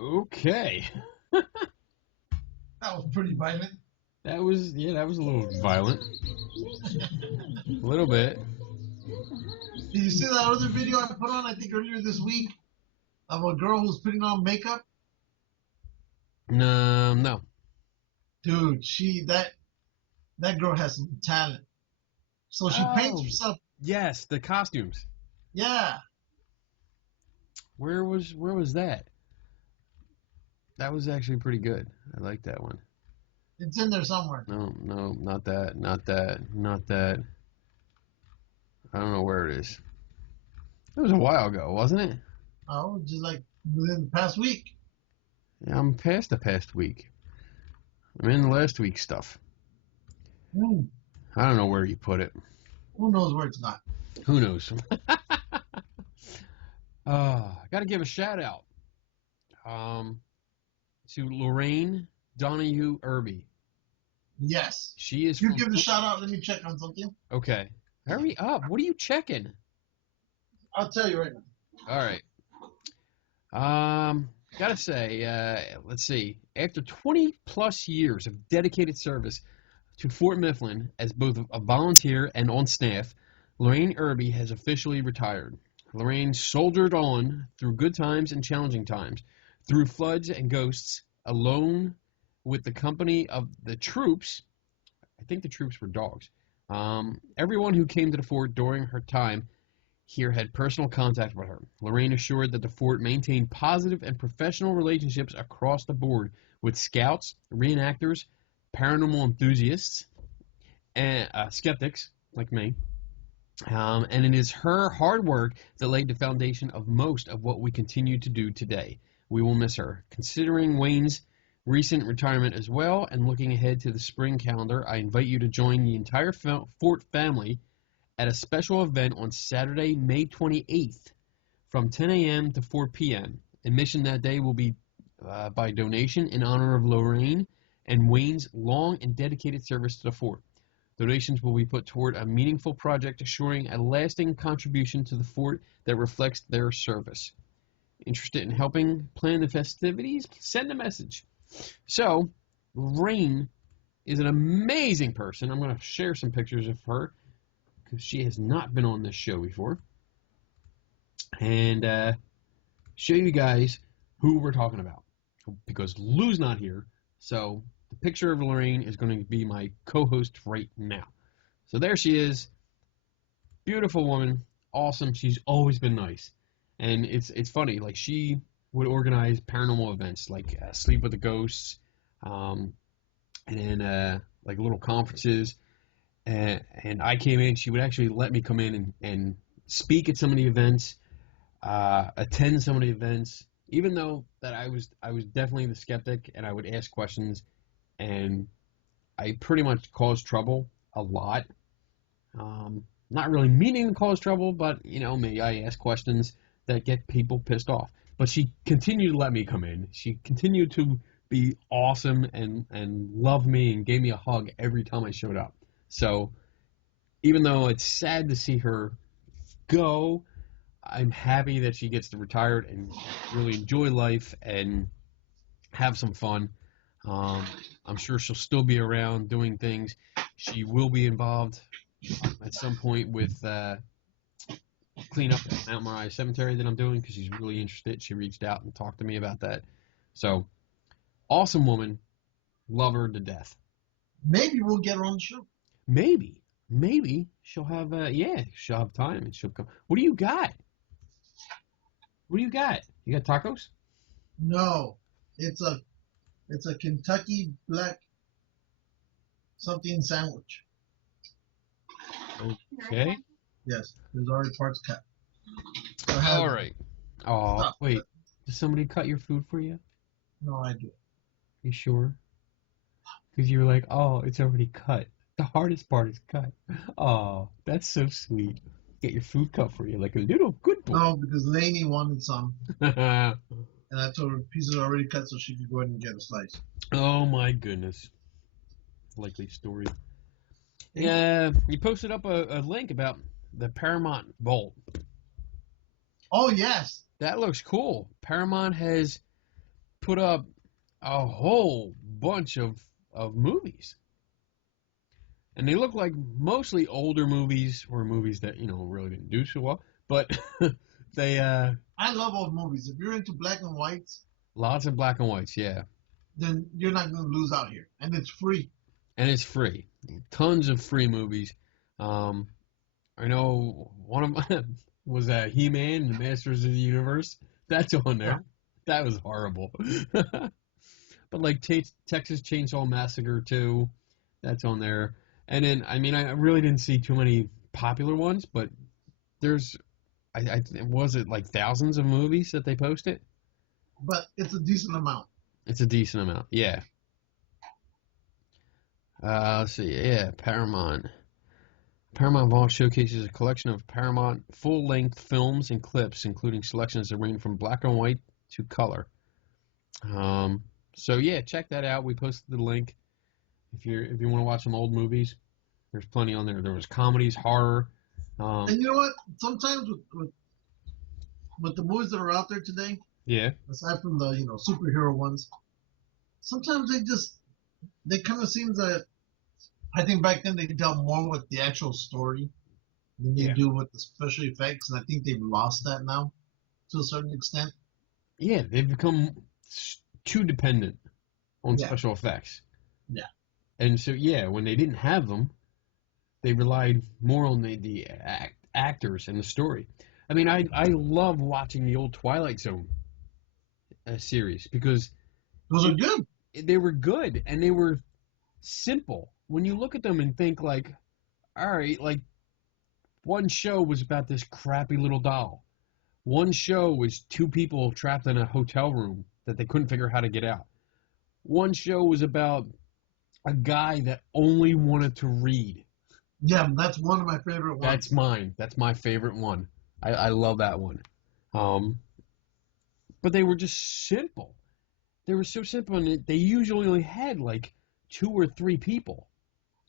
Okay. That was pretty violent. That was a little violent. A little bit. Did you see that other video I put on, I think earlier this week, of a girl who's putting on makeup? No. Dude, that girl has some talent. So she paints Oh. herself. Yes, the costumes. Yeah. Where was that? That was actually pretty good. I like that one. It's in there somewhere. No, not that. I don't know where it is. It was a while ago, wasn't it? Oh, just like within the past week. Yeah, I'm past the past week. I'm in last week's stuff. I don't know where you put it. Who knows where it's not? Who knows? I got to give a shout out to Lorraine Donahue Irby. Yes. She is. You give the shout out. Let me check on something. Okay. Hurry up. What are you checking? I'll tell you right now. All right. Gotta say, let's see. After 20 plus years of dedicated service to Fort Mifflin as both a volunteer and on staff, Lorraine Irby has officially retired. Lorraine soldiered on through good times and challenging times, through floods and ghosts, alone with the company of the troops. I think the troops were dogs. Everyone who came to the fort during her time here had personal contact with her. Lorraine assured that the fort maintained positive and professional relationships across the board with scouts, reenactors, paranormal enthusiasts, and skeptics like me. And it is her hard work that laid the foundation of most of what we continue to do today. We will miss her. Considering Wayne's recent retirement as well, and looking ahead to the spring calendar, I invite you to join the entire Fort family at a special event on Saturday, May 28th from 10 a.m. to 4 p.m. Admission that day will be by donation in honor of Lorraine and Wayne's long and dedicated service to the fort. Donations will be put toward a meaningful project assuring a lasting contribution to the fort that reflects their service. Interested in helping plan the festivities? Send a message. So, Lorraine is an amazing person. I'm going to share some pictures of her because she has not been on this show before. And show you guys who we're talking about. Because Lou's not here, so the picture of Lorraine is going to be my co-host right now. So there she is. Beautiful woman. Awesome. She's always been nice. And it's funny. Like, she would organize paranormal events, like Sleep with the Ghosts, and then like little conferences. And I came in. She would actually let me come in and speak at some of the events, attend some of the events. Even though that I was definitely the skeptic, and I would ask questions, and I pretty much caused trouble a lot. Not really meaning to cause trouble, but you know me, I ask questions that get people pissed off. But she continued to let me come in. She continued to be awesome and love me and gave me a hug every time I showed up. So even though it's sad to see her go, I'm happy that she gets to retire and really enjoy life and have some fun. I'm sure she'll still be around doing things. She will be involved at some point with clean up at Mount Moriah Cemetery that I'm doing because she's really interested. She reached out and talked to me about that. So, awesome woman. Love her to death. Maybe we'll get her on the show. Maybe she'll have she'll have time and she'll come. What do you got? You got tacos? No, it's a Kentucky black something sandwich. Okay. Yes, there's already parts cut. All right. Oh, Stop. wait. Did somebody cut your food for you? No idea. You sure? Because you were like, oh, it's already cut. The hardest part is cut. Oh, that's so sweet. Get your food cut for you like a little good boy. No, because Lainey wanted some, and I told her pieces are already cut so she could go ahead and get a slice. Oh my goodness. Likely story. Yeah, you posted up a link about the Paramount Vault. Oh, yes. That looks cool. Paramount has put up a whole bunch of movies. And they look like mostly older movies or movies that, really didn't do so well. But they... I love old movies. If you're into black and whites... Lots of black and whites, yeah. Then you're not going to lose out here. And it's free. And it's free. Tons of free movies. I know one of them was He-Man, the Masters of the Universe. That's on there. Yeah. That was horrible. But like Texas Chainsaw Massacre 2, that's on there. And then, I really didn't see too many popular ones, but there's, was it like thousands of movies that they posted? But it's a decent amount. It's a decent amount, yeah. Let's see, yeah, Paramount. Paramount Vault showcases a collection of Paramount full-length films and clips, including selections that range from black and white to color. So yeah, check that out. We posted the link. If you want to watch some old movies, there's plenty on there. There was comedies, horror. And you know what? Sometimes with the movies that are out there today, yeah, aside from the superhero ones, sometimes they kind of seem that. I think back then they dealt more with the actual story than they do with the special effects, and I think they've lost that now to a certain extent. Yeah, they've become too dependent on special effects. Yeah. And so, when they didn't have them, they relied more on the actors and the story. I love watching the old Twilight Zone series because those are good. They were good and they were simple. When you look at them and think like, all right, like one show was about this crappy little doll. One show was two people trapped in a hotel room that they couldn't figure out how to get out. One show was about a guy that only wanted to read. Yeah, that's one of my favorite ones. That's mine. That's my favorite one. I love that one. But they were just simple. They were so simple, and they usually only had like 2 or 3 people.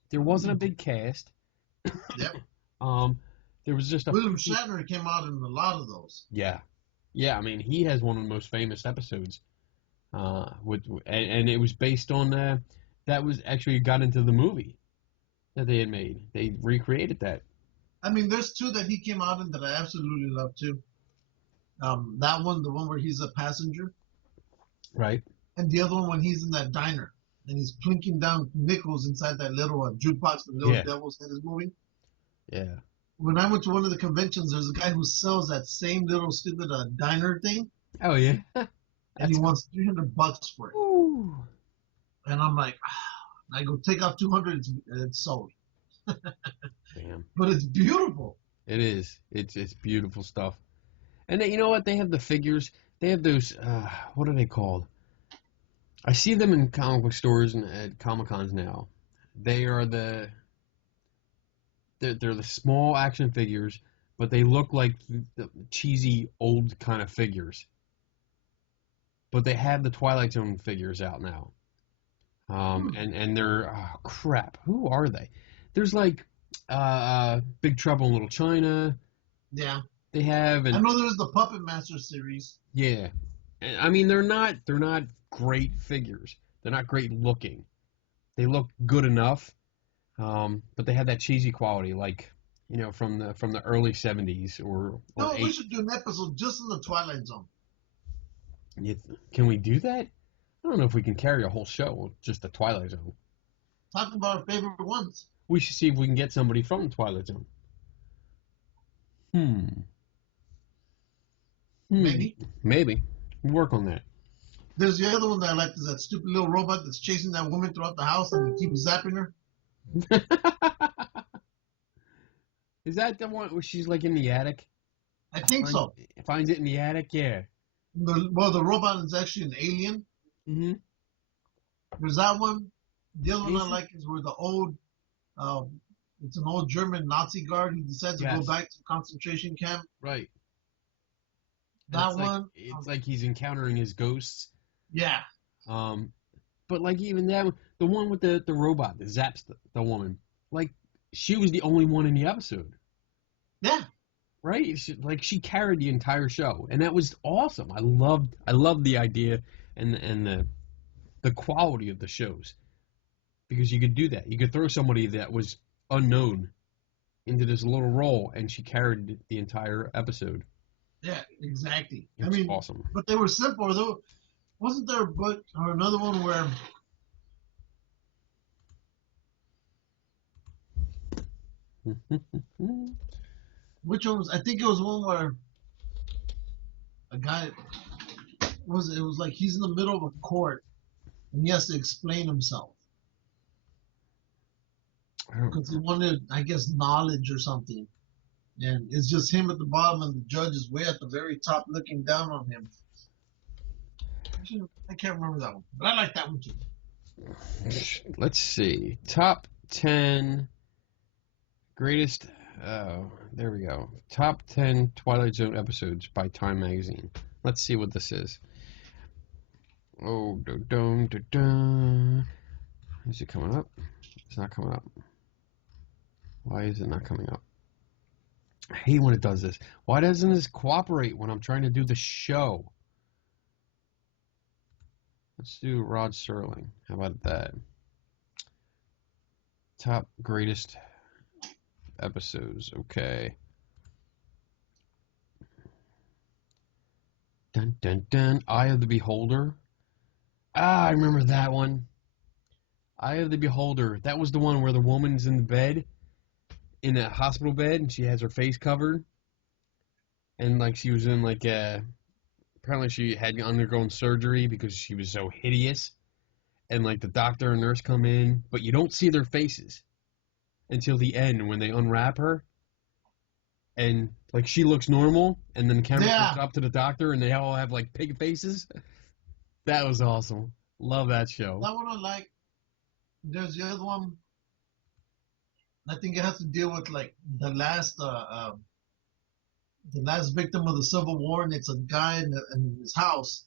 There wasn't a big cast. Yep. There was just William Shatner came out in a lot of those. Yeah. Yeah, he has one of the most famous episodes. And it was based on that was actually got into the movie that they had made. They recreated that. There's 2 that he came out in that I absolutely love too. That one, the one where he's a passenger. Right. And the other one when he's in that diner and he's plinking down nickels inside that little jukebox the little devils that is moving. Yeah. When I went to one of the conventions, there's a guy who sells that same little stupid diner thing. Oh, yeah. And he wants $300 for it. Ooh. And I'm like, I go take off 200 and it's sold. Damn. But it's beautiful. It is. It's beautiful stuff. And you know what? They have the figures. They have those, what are they called? I see them in comic book stores and at Comic-Cons now. They are they're the small action figures, but they look like the cheesy old kind of figures. But they have the Twilight Zone figures out now. And they're, oh, crap. Who are they? There's like Big Trouble in Little China. Yeah. They have. And, I know there's the Puppet Master series. Yeah. And, they're not great figures. They're not great looking. They look good enough. But they have that cheesy quality, like, from the early 70s or No, we should do an episode just in the Twilight Zone. Can we do that? I don't know if we can carry a whole show with just the Twilight Zone. Talk about our favorite ones. We should see if we can get somebody from the Twilight Zone. Maybe. We'll work on that. There's the other one that I like, is that stupid little robot that's chasing that woman throughout the house and they keep zapping her. Is that the one where she's like in the attic? I think so. Finds it in the attic, yeah. The robot is actually an alien. Mm-hmm. There's that one. The other one I like is where the old It's an old German Nazi guard who decides to go Yes. back to the concentration camp. Right. And That one. It's like he's encountering his ghosts. Yeah. But like even that one, the one with the robot that zaps the woman, like she was the only one in the episode. Yeah. Right? She carried the entire show, and that was awesome. I loved the idea and the quality of the shows, because you could do that. You could throw somebody that was unknown into this little role, and she carried the entire episode. Yeah, exactly. It's awesome. But they were simple, though. Wasn't there a book or another one where which one was? I think it was one where a guy it was like he's in the middle of a court and he has to explain himself because he wanted, I guess, knowledge or something, and it's just him at the bottom and the judge is way at the very top looking down on him. I can't remember that one, but I like that one too. Let's see. Top 10 greatest. Oh, there we go. Top 10 Twilight Zone episodes by Time Magazine. Let's see what this is. Oh, is it coming up? It's not coming up. Why is it not coming up? I hate when it does this. Why doesn't this cooperate when I'm trying to do the show? Let's do Rod Serling. How about that? Top greatest episodes. Okay. Dun dun dun. Eye of the Beholder. Ah, I remember that one. Eye of the Beholder. That was the one where the woman's in the bed, in a hospital bed, and she has her face covered. And like she was in like apparently she had undergone surgery because she was so hideous. And like the doctor and nurse come in, but you don't see their faces until the end when they unwrap her. And like she looks normal, and then the camera comes up to the doctor, and they all have like pig faces. That was awesome. Love that show. That one I like. There's the other one. I think it has to deal with like the last victim of the Civil War, and it's a guy in his house,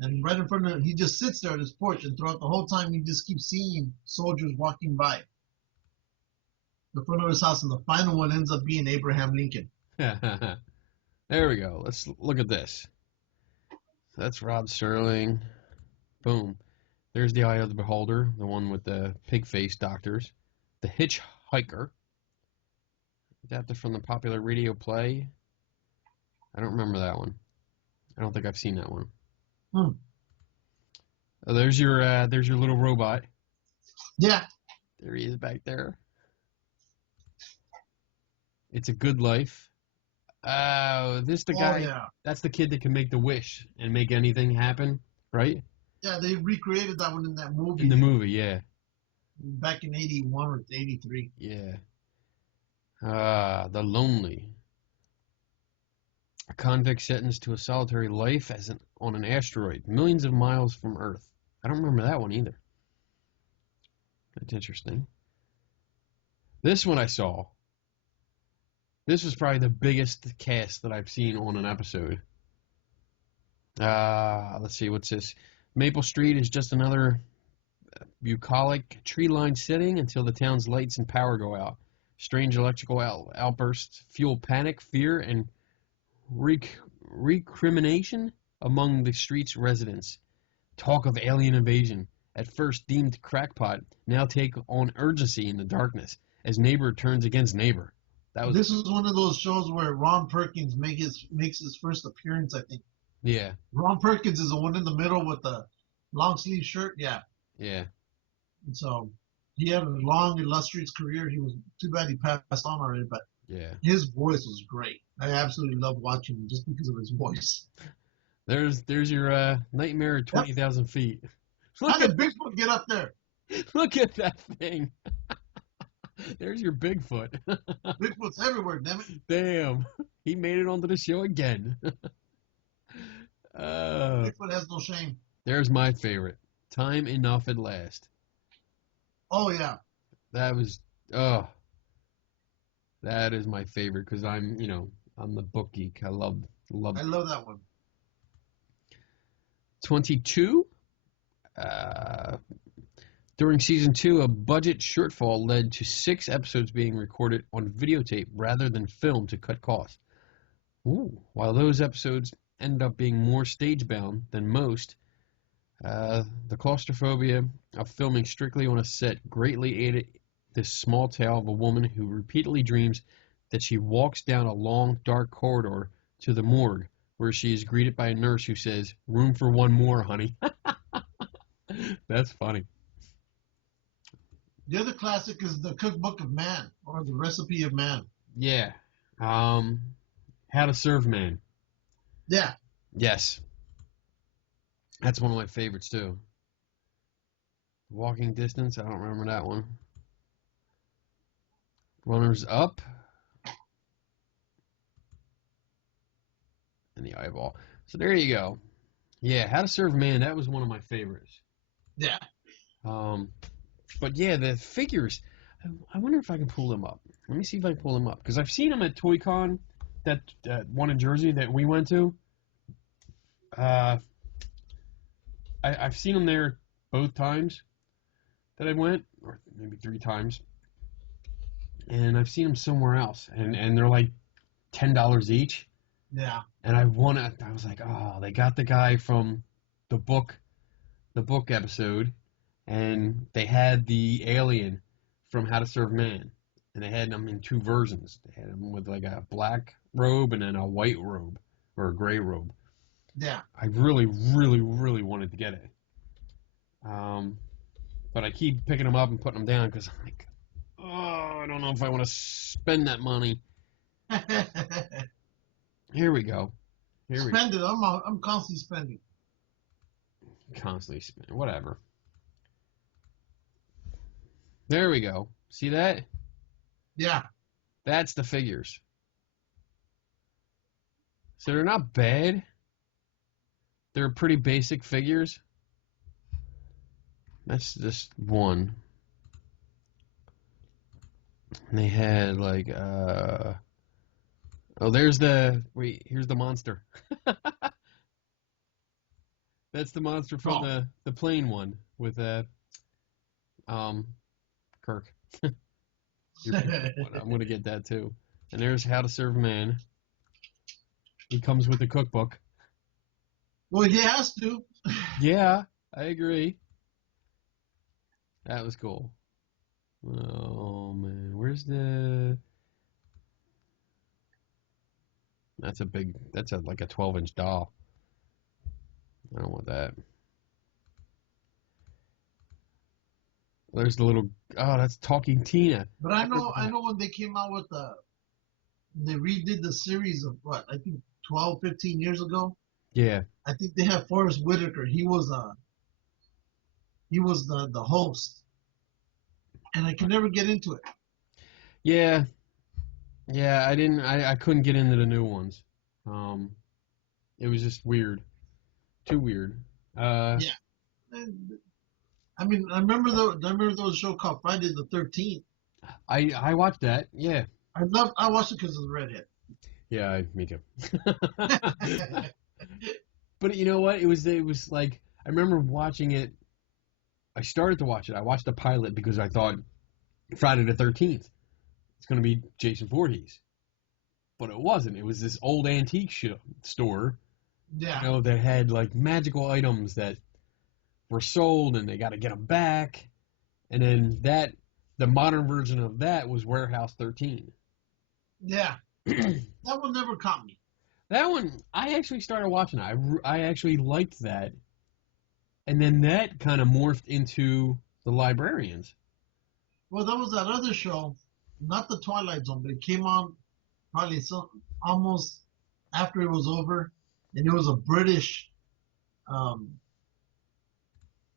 and right in front of him, he just sits there at his porch, and throughout the whole time, he just keeps seeing soldiers walking by the front of his house, and the final one ends up being Abraham Lincoln. There we go. Let's look at this. That's Rod Serling. Boom. There's the Eye of the Beholder, the one with the pig-faced doctors. The Hitchhiker, adapted from the popular radio play. I don't remember that one. I don't think I've seen that one. Oh, there's your little robot. Yeah. There he is back there. It's a Good Life. Oh, this the guy. Yeah. That's the kid that can make the wish and make anything happen, right? Yeah, they recreated that one in that movie. In the movie, yeah. Back in 81 or 83. Yeah. The Lonely. A convict sentenced to a solitary life on an asteroid, millions of miles from Earth. I don't remember that one either. That's interesting. This one I saw. This was probably the biggest cast that I've seen on an episode. Let's see, what's this? Maple Street is just another bucolic tree-lined setting until the town's lights and power go out. Strange electrical outbursts fuel panic, fear, and recrimination among the street's residents. Talk of alien invasion, at first deemed crackpot, now take on urgency in the darkness as neighbor turns against neighbor. This is one of those shows where Ron Perkins makes his first appearance, I think. Yeah. Ron Perkins is the one in the middle with the long sleeve shirt. Yeah. Yeah. And so he had a long, illustrious career. He was too bad he passed on already, but yeah, his voice was great. I absolutely love watching him just because of his voice. There's your Nightmare at 20,000 feet. How did Bigfoot get up there? Look at that thing. There's your Bigfoot. Bigfoot's everywhere, damn it. Damn. He made it onto the show again. Bigfoot has no shame. There's my favorite. Time Enough at Last. Oh, yeah. That was Oh, that is my favorite because I'm the book geek. I love I love that one. 22. During season 2, a budget shortfall led to 6 episodes being recorded on videotape rather than film to cut costs. Ooh. While those episodes ended up being more stage-bound than most, the claustrophobia of filming strictly on a set greatly aided this small tale of a woman who repeatedly dreams that she walks down a long, dark corridor to the morgue, where she is greeted by a nurse who says, "Room for one more, honey." That's funny. The other classic is the Cookbook of Man, or the Recipe of Man. Yeah. How to Serve Man. Yeah. Yes. That's one of my favorites, too. Walking Distance, I don't remember that one. Runners Up. And the Eyeball. So there you go. Yeah, How to Serve Man, that was one of my favorites. Yeah. But yeah, the figures, I wonder if I can pull them up. Let me see if I can pull them up. Because I've seen them at Toy Con, that one in Jersey that we went to. I've seen them there both times that I went, or maybe 3 times. And I've seen them somewhere else. And they're like $10 each. Yeah. And I was like, oh, they got the guy from the book episode. And they had the alien from How to Serve Man. And they had them in 2 versions. They had them with like a black robe and then a white robe or a gray robe. Yeah. I really, really, really wanted to get it. But I keep picking them up and putting them down because I'm like, oh, I don't know if I want to spend that money. Here we go. Spend it. I'm constantly spending. Constantly spend. Whatever. There we go. See that? Yeah. That's the figures. So they're not bad. They're pretty basic figures. That's just one. And they had like here's the monster. That's the monster from the plane one with Kirk. I'm gonna get that too. And there's How to Serve Man. He comes with the cookbook. Well, he has to. Yeah, I agree. That was cool. Oh man, where's the? That's like a 12-inch doll. I don't want that. There's the little. Oh, that's Talking Tina. But I know when they came out with they redid the series of I think 12, 15 years ago. Yeah. I think they had Forrest Whitaker. He was the host, and I could never get into it. Yeah. Yeah, I couldn't get into the new ones. It was just weird. Too weird. Yeah. And, I mean, I remember there was a show called Friday the 13th. I watched that. Yeah. I watched it because of the redhead. Yeah, me too. But you know what? It was like I remember watching it. I started to watch it. I watched the pilot because I thought Friday the 13th. It's going to be Jason Voorhees. But it wasn't. It was this old antique store. Yeah. That had like magical items that were sold and they got to get them back. And then the modern version of that was Warehouse 13. Yeah. That one never caught me. That one, I actually started watching it. I actually liked that. And then that kind of morphed into The Librarians. Well, that was that other show, not the Twilight Zone, but it came on probably almost after it was over, and it was a British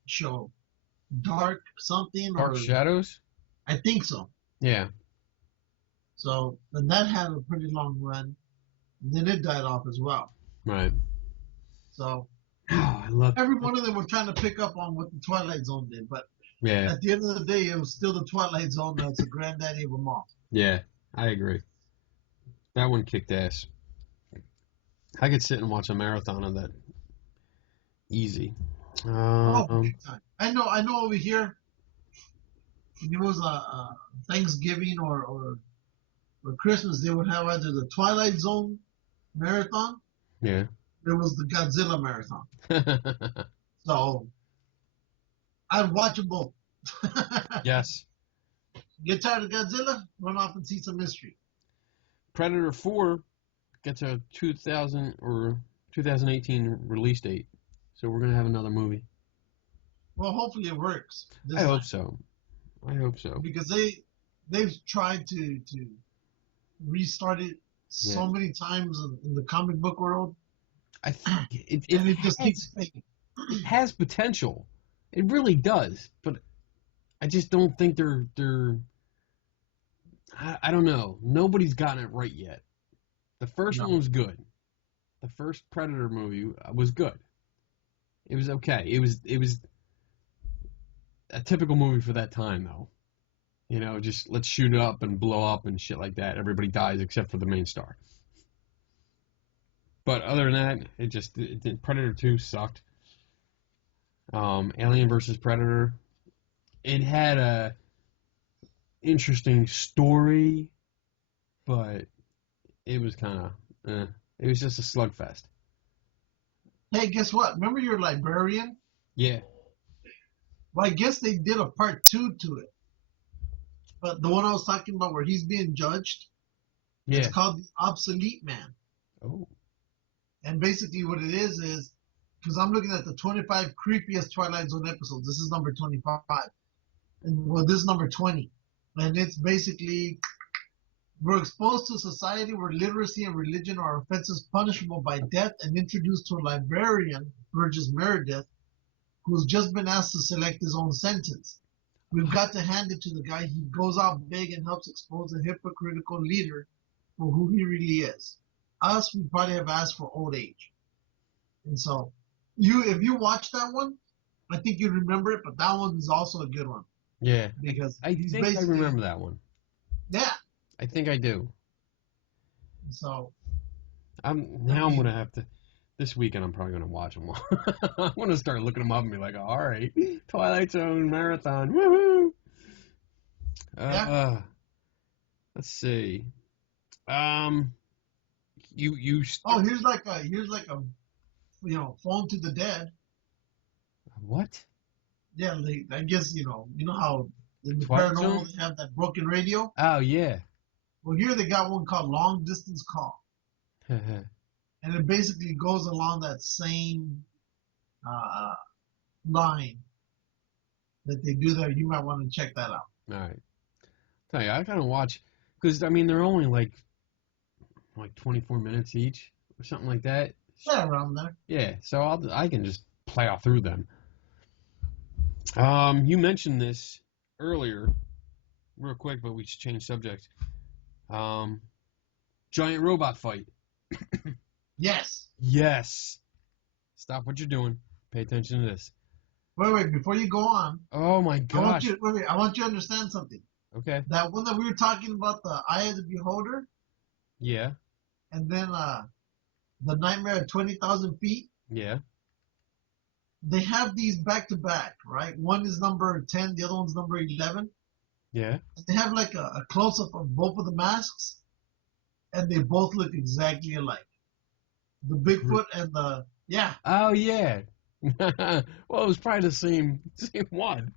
show, Dark something. Dark Shadows? I think so. Yeah. So, and that had a pretty long run. And then it died off as well. Right. So, Oh, I love every one of them were trying to pick up on what the Twilight Zone did, but Yeah, At the end of the day, it was still the Twilight Zone that's the granddaddy of them all. yeah, I agree. That one kicked ass. I could sit and watch a marathon of that easy. Oh, Um, big time. I know over here, if it was a Thanksgiving or Christmas, they would have either the Twilight Zone marathon, yeah. there was the Godzilla marathon. So I'd watch them both. Yes. Get tired of Godzilla? Run off and see some mystery. Predator 4 gets a 2000 or 2018 release date. So we're going to have another movie. Well, hopefully it works. I hope so. I hope so. Because they've tried to restart it so many times in the comic book world. I think it just keeps fading. It has potential. It really does. But I just don't think they're I don't know. Nobody's gotten it right yet. The first one was good. The first Predator movie was good. It was okay. It was a typical movie for that time, though. You know, just let's shoot up and blow up and shit like that. Everybody dies except for the main star. But other than that, Predator 2 sucked. Alien versus Predator. It had a interesting story, but it was kind of, it was just a slugfest. Hey, guess what? Remember your librarian? Yeah. Well, I guess they did a part 2 to it. But the one I was talking about where he's being judged, it's called The Obsolete Man. Oh. And basically what it is, because I'm looking at the 25 creepiest Twilight Zone episodes. This is number 25. And well, this is number 20. And it's basically, we're exposed to a society where literacy and religion are offenses punishable by death and introduced to a librarian, Burgess Meredith, who's just been asked to select his own sentence. We've got to hand it to the guy. He goes out big and helps expose a hypocritical leader for who he really is. Us, we probably have asked for old age. And so, if you watch that one, I think you remember it, but that one is also a good one. Yeah. Because I think I remember that one. Yeah. I think I do. So. I'm going to have to, this weekend I'm probably going to watch them all. I'm going to start looking them up and be like, all right, Twilight Zone Marathon, woohoo! Let's see. Here's like a Phone to the Dead. What? Yeah, I guess you know how in the Twilight paranormal Zone? they have that broken radio. Oh yeah. Well, here they got one called Long Distance Call, and it basically goes along that same line that they do there. You might want to check that out. All right. Tell you, I kind of watch because I mean they're only like 24 minutes each or something like that. Yeah, around there. Yeah, so I can just plow through them. You mentioned this earlier, real quick, but we should change subject. Giant robot fight. Yes. Yes. Stop what you're doing. Pay attention to this. Wait, before you go on. Oh my gosh. I want you to understand something. Okay. That one that we were talking about, the Eye of the Beholder. Yeah. And then the Nightmare at 20,000 feet. Yeah. They have these back to back, right? One is number 10, the other one's number 11. Yeah. They have like a close up of both of the masks, and they both look exactly alike. The Bigfoot and the Oh yeah. Well, it was probably the same one.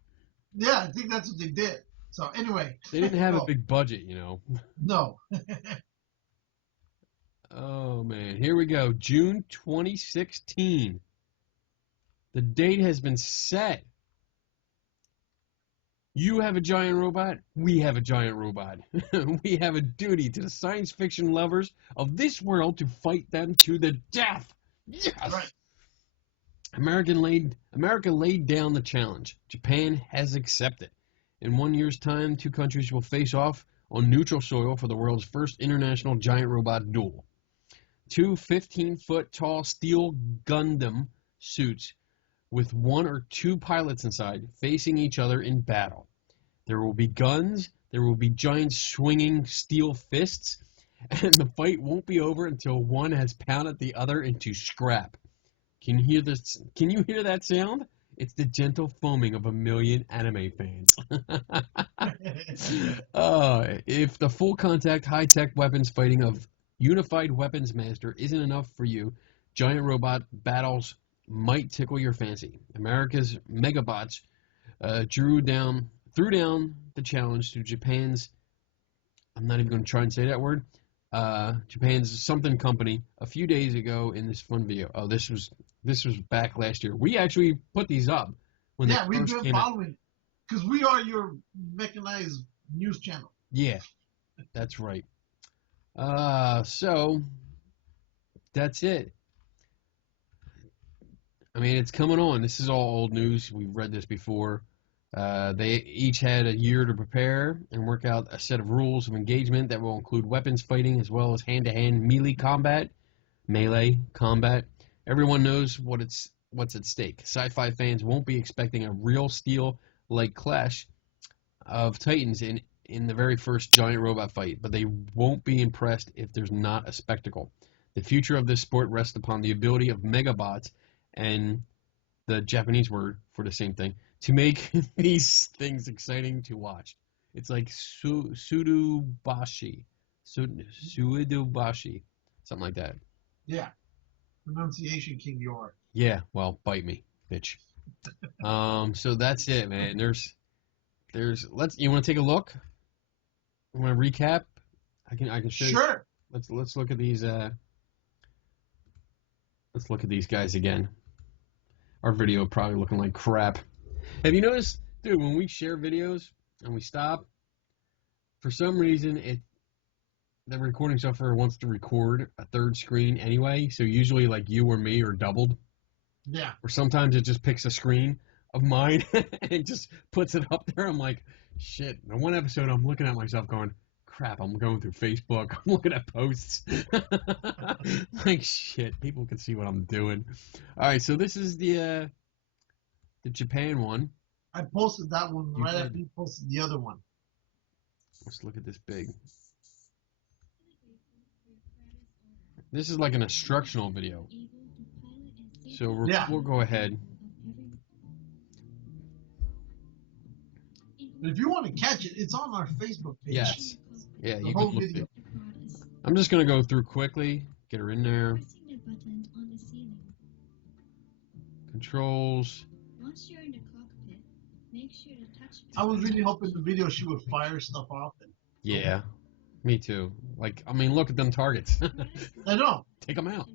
Yeah, I think that's what they did. So anyway, they didn't have a big budget, you know. No. Oh man, here we go. June 2016. The date has been set. You have a giant robot. We have a giant robot. We have a duty to the science fiction lovers of this world to fight them to the death. Yes. Right. America laid down the challenge. Japan has accepted. In 1 year's time, two countries will face off on neutral soil for the world's first international giant robot duel. Two 15-foot tall steel Gundam suits with 1 or 2 pilots inside facing each other in battle. There will be guns, there will be giant swinging steel fists, and the fight won't be over until one has pounded the other into scrap. Can you hear this? Can you hear that sound? It's the gentle foaming of a million anime fans. If the full contact, high tech weapons fighting of Unified Weapons Master isn't enough for you, giant robot battles might tickle your fancy. America's Megabots threw down the challenge to Japan's, I'm not even going to try and say that word, Japan's something company a few days ago in this fun video. Oh, this was back last year. We actually put these up when they we've first been came out. following because we are your mechanized news channel. Yeah, that's right. So that's it. I mean, it's coming on. This is all old news. We've read this before. They each had a year to prepare and work out a set of rules of engagement that will include weapons fighting as well as hand-to-hand melee combat. Everyone knows what's at stake. Sci-fi fans won't be expecting a real steel-like clash of titans in the very first giant robot fight, but they won't be impressed if there's not a spectacle. The future of this sport rests upon the ability of megabots, and the Japanese word for the same thing, to make these things exciting to watch. It's like suidobashi, something like that. Yeah. Pronunciation King York. Yeah, well, bite me, bitch. So that's it, man. There's you want to take a look? You want to recap? I can show you. Sure. Let's look at these let's look at these guys again. Our video probably looking like crap. Have you noticed, dude, when we share videos and we stop, for some reason the recording software wants to record a third screen anyway, so usually like you or me are doubled. Yeah. Or sometimes it just picks a screen of mine and just puts it up there. I'm like, shit. In one episode, I'm looking at myself going, crap, I'm going through Facebook. I'm looking at posts. Like, shit, people can see what I'm doing. All right, so this is the Japan one. I posted that one You right did. after you posted the other one. Let's look at this big. This is like an instructional video. So we'll go ahead. But if you want to catch it, it's on our Facebook page. Yes. Yeah, The you whole can look video. I'm just going to go through quickly. Get her in there. Controls. Once you're in the cockpit, make sure the touchpad. I was really hoping the video she would fire stuff off. Yeah, me too. Like, I mean, look at them targets. I know. Take them out.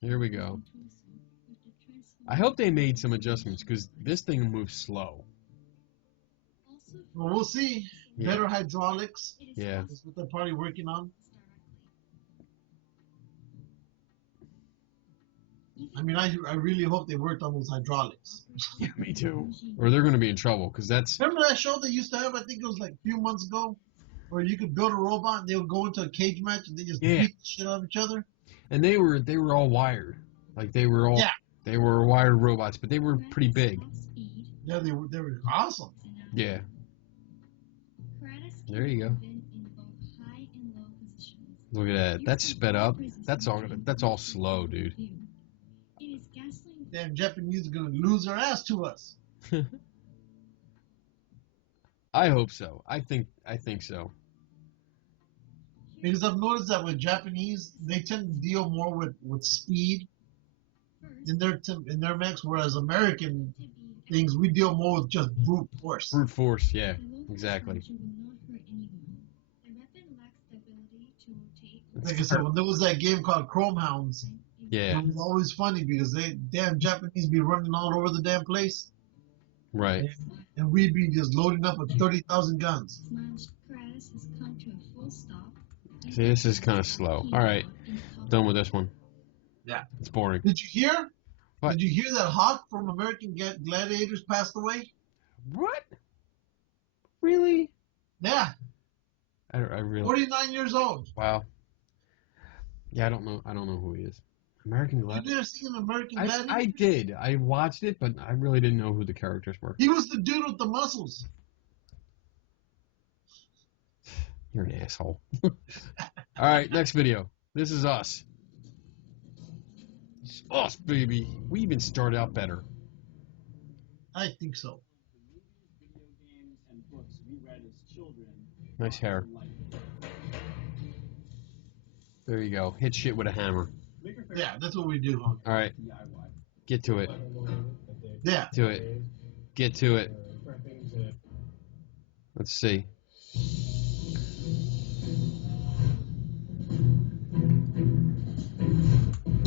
Here we go. I hope they made some adjustments because this thing moves slow. Well, we'll see. Yeah. Better hydraulics. Yeah. That's what they're probably working on. I mean, I really hope they worked on those hydraulics. Yeah, me too. Or they're going to be in trouble because that's... Remember that show they used to have, I think it was like a few months ago, where you could build a robot and they would go into a cage match and they just Yeah. beat the shit out of each other? And they were all wired. Like, they were all... Yeah. They were wired robots, but they were pretty big. Yeah, they were awesome. Yeah. There you go. Look at that. That's sped up. That's all slow, dude. Damn Japanese are gonna lose their ass to us. I hope so. I think so. Because I've noticed that with Japanese, they tend to deal more with speed in their mechs, whereas American things, we deal more with just brute force. Brute force, yeah, exactly. Like I said, when there was that game called Chrome Hounds, Yeah, it was always funny because damn Japanese be running all over the damn place, right. and we'd be just loading up with 30,000 guns. See, this is kind of slow. All right, done with this one. Yeah. It's boring. Did you hear? What? Did you hear that Hawk from American Gladiators passed away? What? Really? Yeah, I really... 49 years old. Wow. Yeah, I don't know who he is. American You Gladiator. never seen American Gladiator? I did. I watched it, but I really didn't know who the characters were. He was the dude with the muscles. You're an asshole. All right, next video. This is us. It's us, baby. We even start out better. I think so. Nice hair. There you go. Hit shit with a hammer. Yeah, that's what we do, huh? All right. Get to it. Yeah. To it. Get to it. Let's see.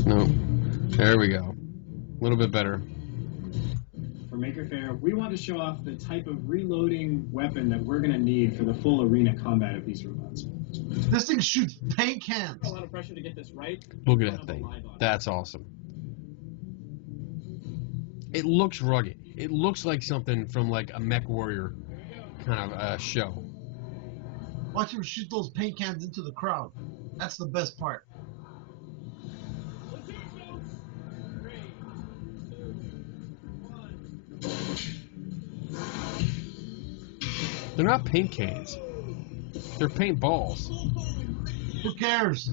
No. There we go. A little bit better. For Maker Faire, we want to show off the type of reloading weapon that we're going to need for the full arena combat of these robots. This thing shoots paint cans. A lot of pressure to get this right. Look at that thing. That's awesome. It looks rugged. It looks like something from like a Mech Warrior kind of show. Watch him shoot those paint cans into the crowd. That's the best part. They're not paint cans. They're paint balls. Who cares?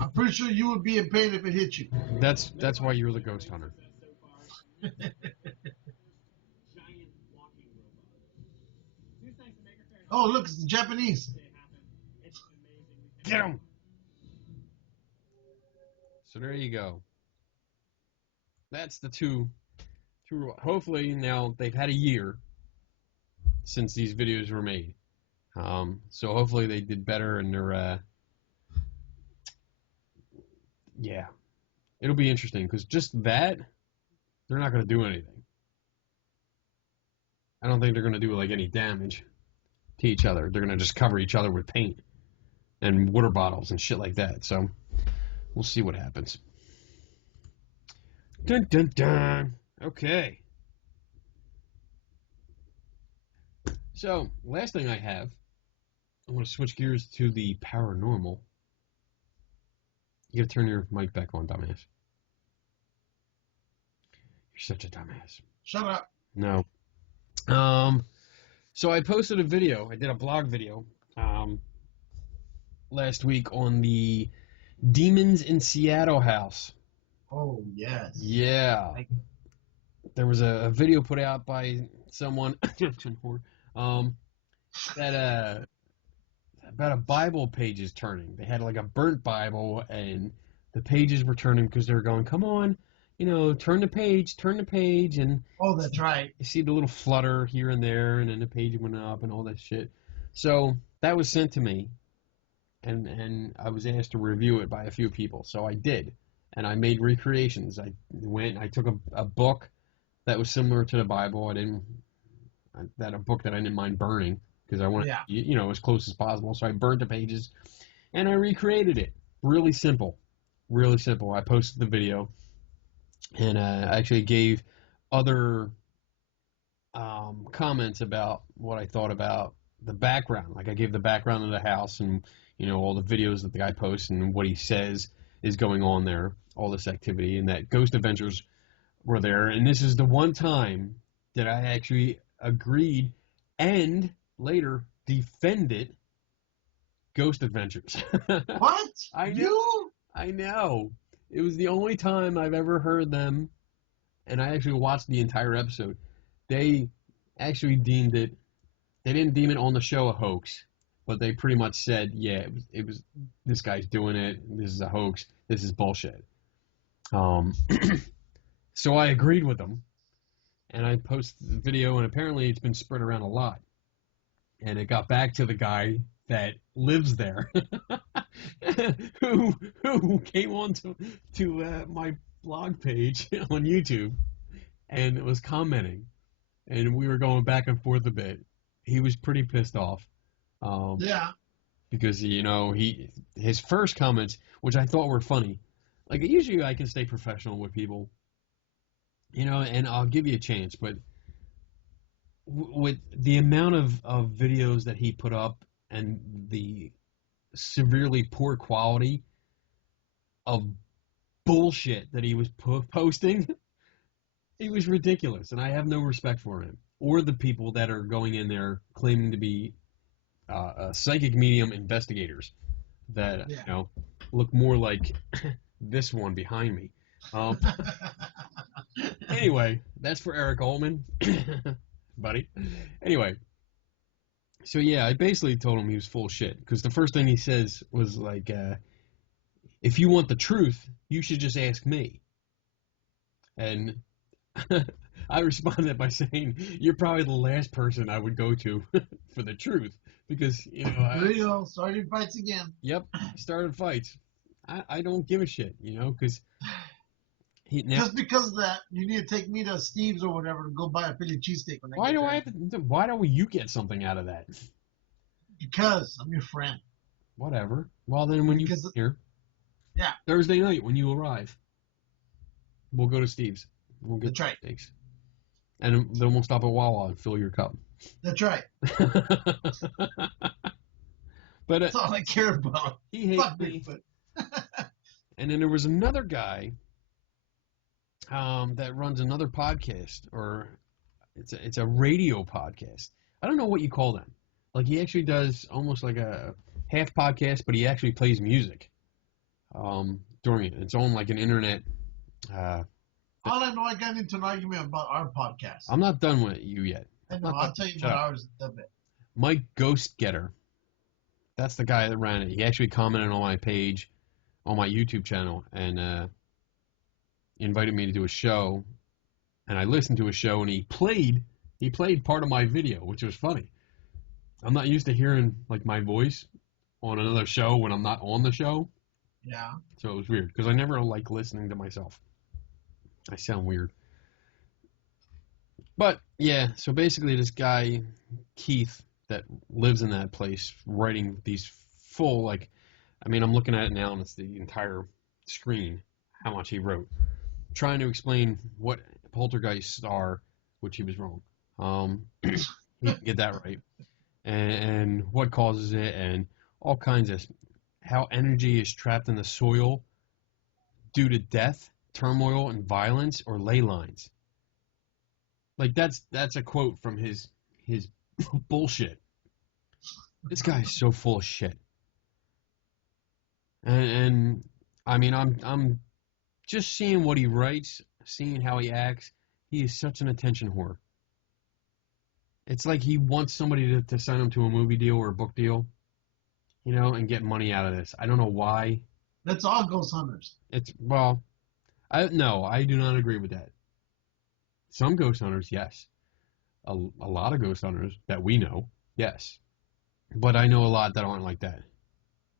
I'm pretty sure you would be in pain if it hit you. That's why you're the ghost hunter. Oh, look, it's the Japanese. Get him! So there you go. That's the two. Hopefully now they've had a year since these videos were made. So hopefully they did better and they're, yeah. It'll be interesting because just that, they're not going to do anything. I don't think they're going to do like any damage to each other. They're going to just cover each other with paint and water bottles and shit like that. So we'll see what happens. Dun dun dun. Okay. So, last thing I have, I want to switch gears to the paranormal. You gotta turn your mic back on, dumbass. You're such a dumbass. Shut up. No. So I posted a video. I did a blog video last week on the Demons in Seattle house. Oh, yes. Yeah. There was a video put out by someone that about a Bible pages turning. They had like a burnt Bible and the pages were turning because they were going, come on, you know, turn the page, and Oh, that's right. you see the little flutter here and there, and then the page went up and all that shit. So that was sent to me, and I was asked to review it by a few people. So I did, and I made recreations. I took a book that was similar to the Bible. A book that I didn't mind burning because I wanted, you know, as close as possible. So I burned the pages, and I recreated it. Really simple, really simple. I posted the video, and I actually gave other comments about what I thought about the background. Like I gave the background of the house, and you know, all the videos that the guy posts and what he says is going on there, all this activity, and that Ghost Adventures were there. And this is the one time that I actually agreed and later defended Ghost Adventures. What? I know. You? I know. It was the only time I've ever heard them, and I actually watched the entire episode. They actually deemed it, they didn't deem it on the show a hoax, but they pretty much said, yeah, it was this guy's doing it, this is a hoax, this is bullshit. So I agreed with them, and I posted the video, and apparently it's been spread around a lot. And it got back to the guy that lives there, who came on to my blog page on YouTube, and was commenting, and we were going back and forth a bit. He was pretty pissed off. Yeah. Because, you know, his first comments, which I thought were funny, like usually I can stay professional with people, you know, and I'll give you a chance, but with the amount of videos that he put up and the severely poor quality of bullshit that he was posting. It was ridiculous, and I have no respect for him or the people that are going in there claiming to be psychic medium investigators that look more like this one behind me. Anyway, that's for Eric Altman, buddy. Anyway, so yeah, I basically told him he was full of shit because the first thing he says was like, if you want the truth, you should just ask me. And I responded by saying, you're probably the last person I would go to for the truth because, starting fights again. Yep, started fights. I don't give a shit, because just because of that, you need to take me to Steve's or whatever to go buy a Philly cheesesteak. Why don't you get something out of that? Because I'm your friend. Whatever. Well, then when you get here, Thursday night when you arrive, we'll go to Steve's. We'll get steaks. And then we'll stop at Wawa and fill your cup. That's right. But that's all I care about. He hates me. And then there was another guy that runs another podcast, or it's a radio podcast. I don't know what you call them. Like he actually does almost like a half podcast, but he actually plays music during it. It's on like an internet. All I know, I got into an argument about our podcast. I'm not done with you yet. I know. I'll tell you about ours in a bit. Mike Ghost Getter. That's the guy that ran it. He actually commented on my page, on my YouTube channel, and invited me to do a show. And I listened to his show, and he played part of my video, which was funny. I'm not used to hearing like my voice on another show when I'm not on the show. Yeah. So it was weird because I never like listening to myself. I sound weird. But yeah, so basically this guy, Keith, that lives in that place, writing these full, I'm looking at it now and it's the entire screen, how much he wrote, trying to explain what poltergeists are, which he was wrong. He didn't get that right. And what causes it, and all kinds of, how energy is trapped in the soil due to death, turmoil, and violence, or ley lines. Like that's a quote from his bullshit. This guy is so full of shit. And I'm just seeing what he writes, seeing how he acts. He is such an attention whore. It's like he wants somebody to sign him to a movie deal or a book deal, and get money out of this. I don't know why. That's all ghost hunters. I do not agree with that. Some ghost hunters, yes. A lot of ghost hunters that we know, yes. But I know a lot that aren't like that.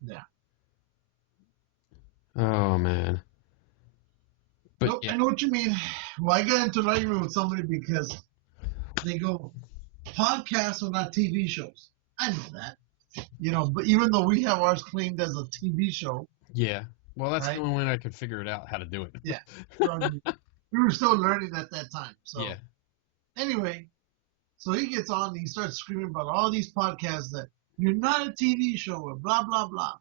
Yeah. Oh, man. But nope, yeah. I know what you mean. Well, I got into an argument with somebody because they go, podcasts are not TV shows. I know that. But even though we have ours claimed as a TV show. Yeah. Well, that's the only way I could figure it out how to do it. Yeah. We were still learning at that time. So yeah. Anyway, so he gets on and he starts screaming about all these podcasts that you're not a TV show or blah, blah, blah.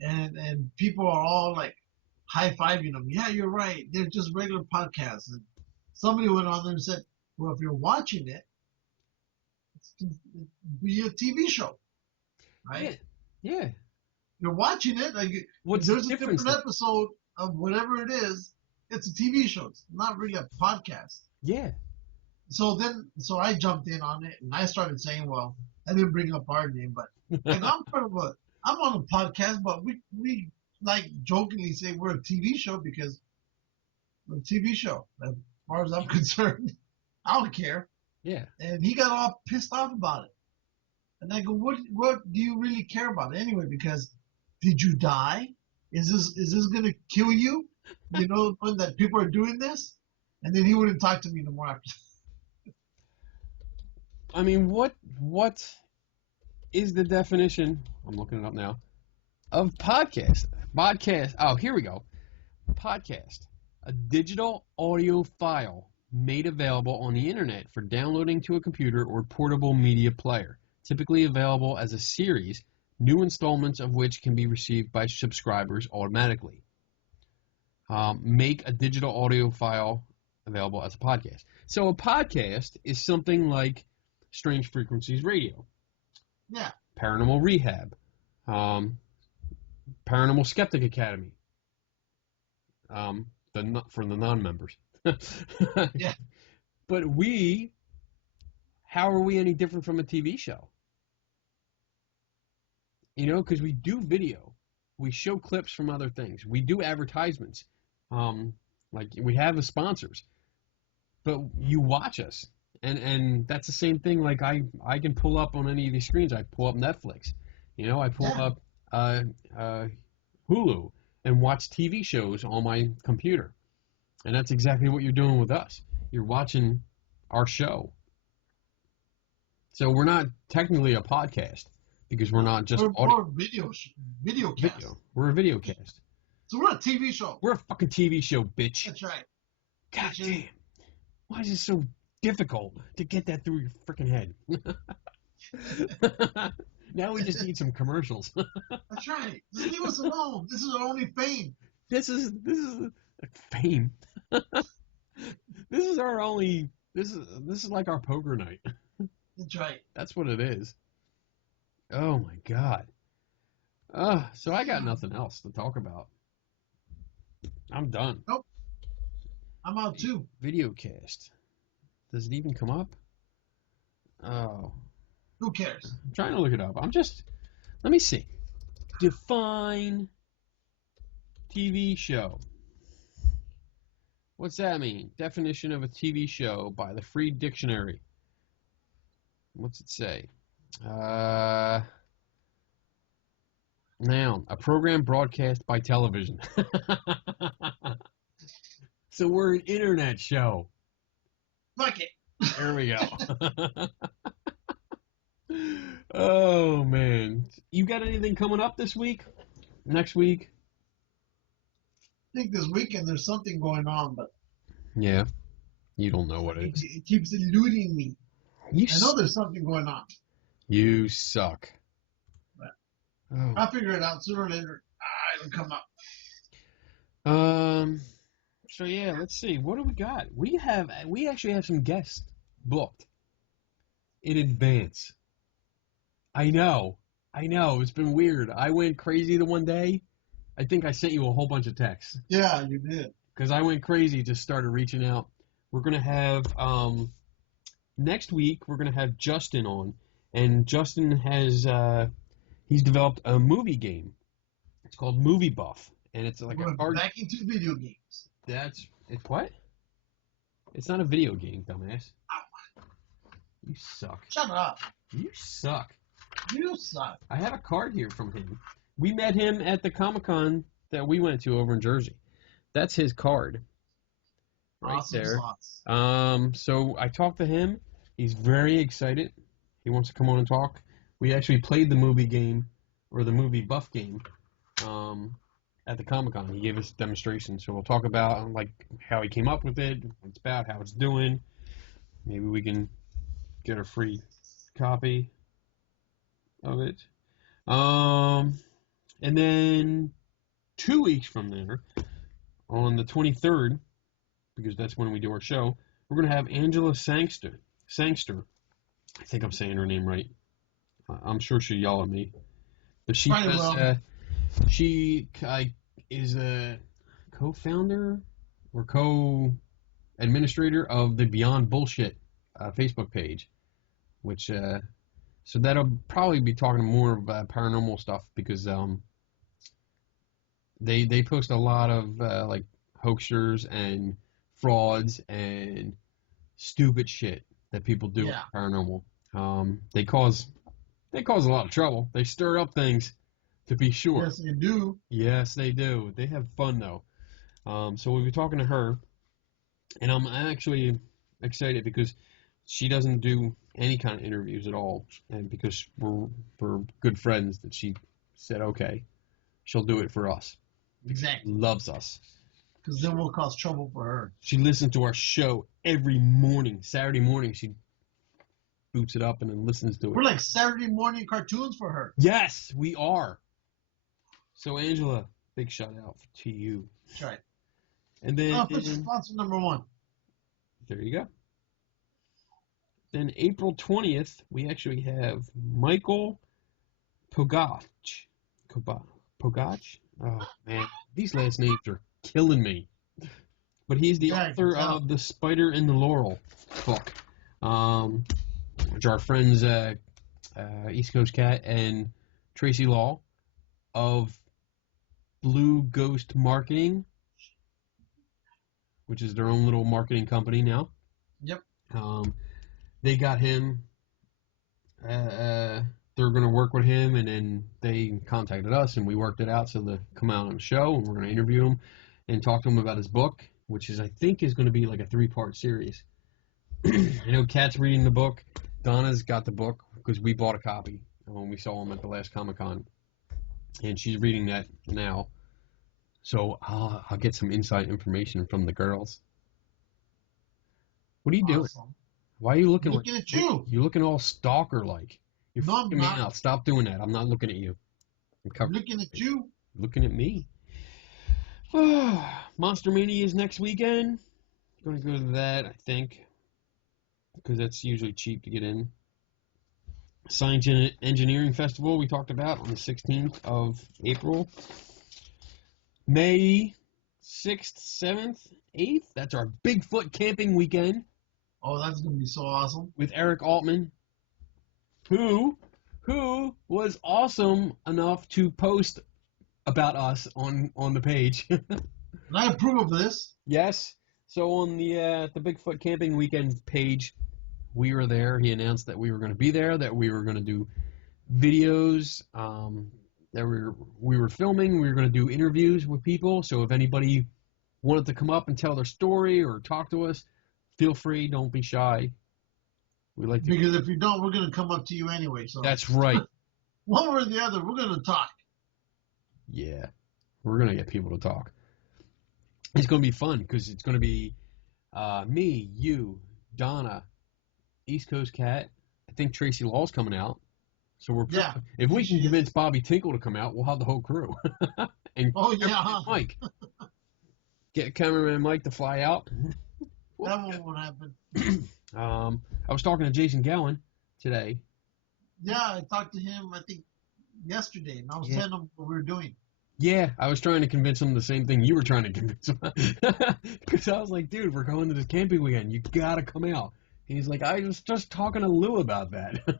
And people are all like high-fiving him. Yeah, you're right. They're just regular podcasts. And somebody went on there and said, well, if you're watching it, it's be a TV show. Right? Yeah. You're watching it. There's a different episode of whatever it is. It's a TV show. It's not really a podcast. Yeah. So I jumped in on it and I started saying, well, I didn't bring up our name, but I'm on a podcast, but we like jokingly say we're a TV show because we're a TV show. As far as I'm concerned, I don't care. Yeah. And he got all pissed off about it. And I go, what do you really care about anyway? Because did you die? Is this gonna kill you? When that people are doing this? And then he wouldn't talk to me no more after. What is the definition? I'm looking it up now. Of podcast. Podcast. Oh, here we go. Podcast. A digital audio file made available on the internet for downloading to a computer or portable media player. Typically available as a series new installments of which can be received by subscribers automatically. Make a digital audio file available as a podcast. So a podcast is something like Strange Frequencies Radio. Yeah. Paranormal Rehab. Paranormal Skeptic Academy. For the non-members. Yeah. But how are we any different from a TV show? You know, because we do video. We show clips from other things. We do advertisements. Like we have the sponsors. But you watch us. And that's the same thing. Like I can pull up on any of these screens. I pull up Netflix. You know, I pull up Hulu and watch TV shows on my computer. And that's exactly what you're doing with us. You're watching our show. So we're not technically a podcast because we're not just We're a video cast. video. We're a video cast. So we're a TV show. We're a fucking TV show, bitch. That's right. God damn. Why is it so difficult to get that through your freaking head? Now we just need some commercials. That's right. Just leave us alone. This is our only fame. This is fame. This is our only. This is like our poker night. That's right. That's what it is. Oh my god. So I got nothing else to talk about. I'm done. Nope. I'm out too. Videocast. Does it even come up? Oh. Who cares? I'm trying to look it up. Let me see. Define TV show. What's that mean? Definition of a TV show by the Free Dictionary. What's it say? Noun, a program broadcast by television. So we're an internet show. Fuck it. There we go. Oh, man. You got anything coming up this week? Next week? I think this weekend there's something going on, but Yeah. You don't know what it is. it keeps eluding me. I know there's something going on. You suck. But Oh. I'll figure it out sooner or later. It'll come up. So yeah, let's see. What do we got? We actually have some guests booked in advance. I know. It's been weird. I went crazy the one day. I think I sent you a whole bunch of texts. Yeah, you did. Because I went crazy, just started reaching out. We're going to have, next week, we're going to have Justin on. And Justin has, he's developed a movie game. It's called Movie Buff. And it's like We're a card. back into video games. It's what? It's not a video game, dumbass. You suck. Shut up. You suck. You suck. I have a card here from him. We met him at the Comic-Con that we went to over in Jersey. That's his card. Right Awesome there. sauce. So I talked to him. He's very excited. He wants to come on and talk. We actually played the movie game, or the movie buff game, at the Comic-Con. He gave us a demonstration. So we'll talk about like how he came up with it, what it's about, how it's doing. Maybe we can get a free copy of it. And then 2 weeks from there, on the 23rd, because that's when we do our show, we're going to have Angela Sangster. I think I'm saying her name right. I'm sure she'll yell at me. But she is a co-founder or co-administrator of the Beyond Bullshit Facebook page, which so that'll probably be talking more about paranormal stuff because they post a lot of like hoaxers and frauds and stupid shit that people do with paranormal. They cause a lot of trouble. They stir up things, to be sure. Yes, they do. Yes, they do. They have fun though. So we'll be talking to her, and I'm actually excited because she doesn't do any kind of interviews at all, and because we're good friends, that she said okay, she'll do it for us. Exactly. Loves us. Because then we'll cause trouble for her. She listens to our show every morning, Saturday morning. boots it up and then listens to it. We're like Saturday morning cartoons for her. Yes, we are. So, Angela, big shout out to you. That's right. And then Official sponsor number 1. there you go. Then April 20th, we actually have Michael Pogach. Pogach? Oh, man. These last names are killing me. But he's the author of The Spider in the Laurel book, which our friends East Coast Cat and Tracy Law of Blue Ghost Marketing, which is their own little marketing company now. Yep. They got him. They're going to work with him, and then they contacted us, and we worked it out so to come out on the show, and we're going to interview him and talk to him about his book, which is, I think, is going to be like a 3-part series. I know Kat's reading the book. Donna's got the book because we bought a copy when we saw him at the last Comic-Con, and she's reading that now. So I'll get some inside information from the girls. What are you doing? Why are you looking Looking at you. You're looking all stalker-like. You're No, I'm freaking me not. out. Stop doing that. I'm not looking at you. I'm looking at you. Looking at me. Monster Mania is next weekend. Going to go to that, I think, because that's usually cheap to get in. Science and Engineering Festival we talked about on the 16th of April. May 6th, 7th, 8th, that's our Bigfoot Camping Weekend Oh, that's going to be so awesome. with Eric Altman, who was awesome enough to post about us on the page. And I approve of this. Yes. So on the Bigfoot Camping Weekend page, we were there. He announced that we were going to be there, that we were going to do videos, that we were filming. We were going to do interviews with people. So if anybody wanted to come up and tell their story or talk to us, feel free. Don't be shy. We like to. Because if you don't, we're going to come up to you anyway. So That's right. one way or the other, we're going to talk. Yeah, we're going to get people to talk. It's going to be fun because it's going to be me, you, Donna, East Coast Cat. I think Tracy Law's coming out. So we're if we can convince Bobby Tinkle to come out, we'll have the whole crew. And Mike. Get cameraman Mike to fly out. That won't happen. I was talking to Jason Gowan today. Yeah, I talked to him, I think, yesterday, and I was telling him what we were doing. Yeah, I was trying to convince him the same thing you were trying to convince him. Because I was like, dude, we're going to this camping weekend. You got to come out. And he's like, I was just talking to Lou about that.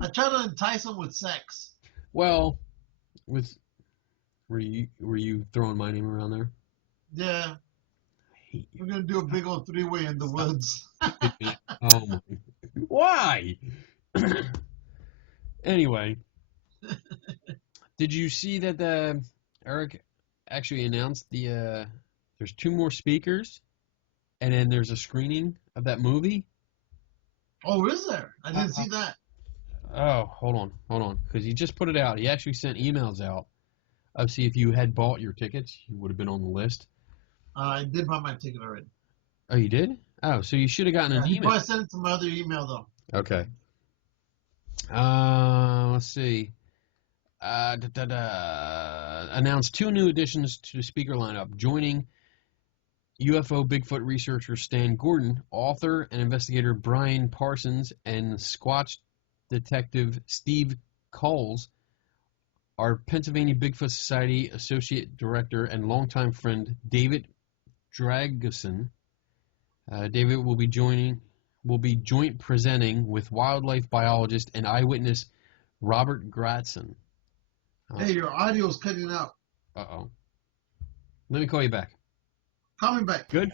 I tried to entice him with sex. Well, were you throwing my name around there? Yeah. We're going to do a big old 3-way in the woods. Oh, my. Why? Anyway, did you see that Eric actually announced there's 2 more speakers, and then there's a screening of that movie? Oh, is there? I didn't see that. Oh, hold on, because he just put it out. He actually sent emails out. See, if you had bought your tickets, you would have been on the list. I did buy my ticket already. Oh, you did? Oh, so you should have gotten an email. I sent it to my other email, though. Okay. Let's see. Announced 2 new additions to the speaker lineup. Joining UFO Bigfoot researcher Stan Gordon, author and investigator Brian Parsons, and Squatch detective Steve Coles, our Pennsylvania Bigfoot Society associate director and longtime friend David Dragusin. David will be joint presenting with wildlife biologist and eyewitness Robert Gratson. Hey, your audio's cutting out. Uh-oh. Let me call you back. Call me back. Good?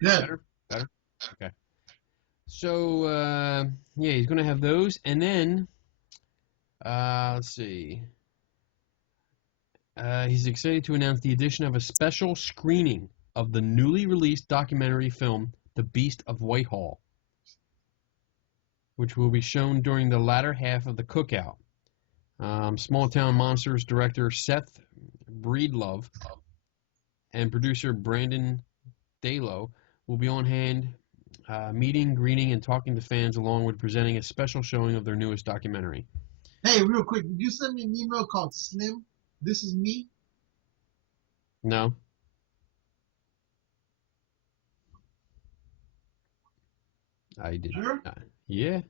Good. Better? Okay. So, he's going to have those. And then, let's see. He's excited to announce the addition of a special screening of the newly released documentary film, The Beast of Whitehall, which will be shown during the latter half of the cookout. Small Town Monsters director Seth Breedlove and producer Brandon Dalo will be on hand meeting, greeting, and talking to fans, along with presenting a special showing of their newest documentary. Hey, real quick, did you send me an email called Slim? This is me? No. I did. Sure? Yeah.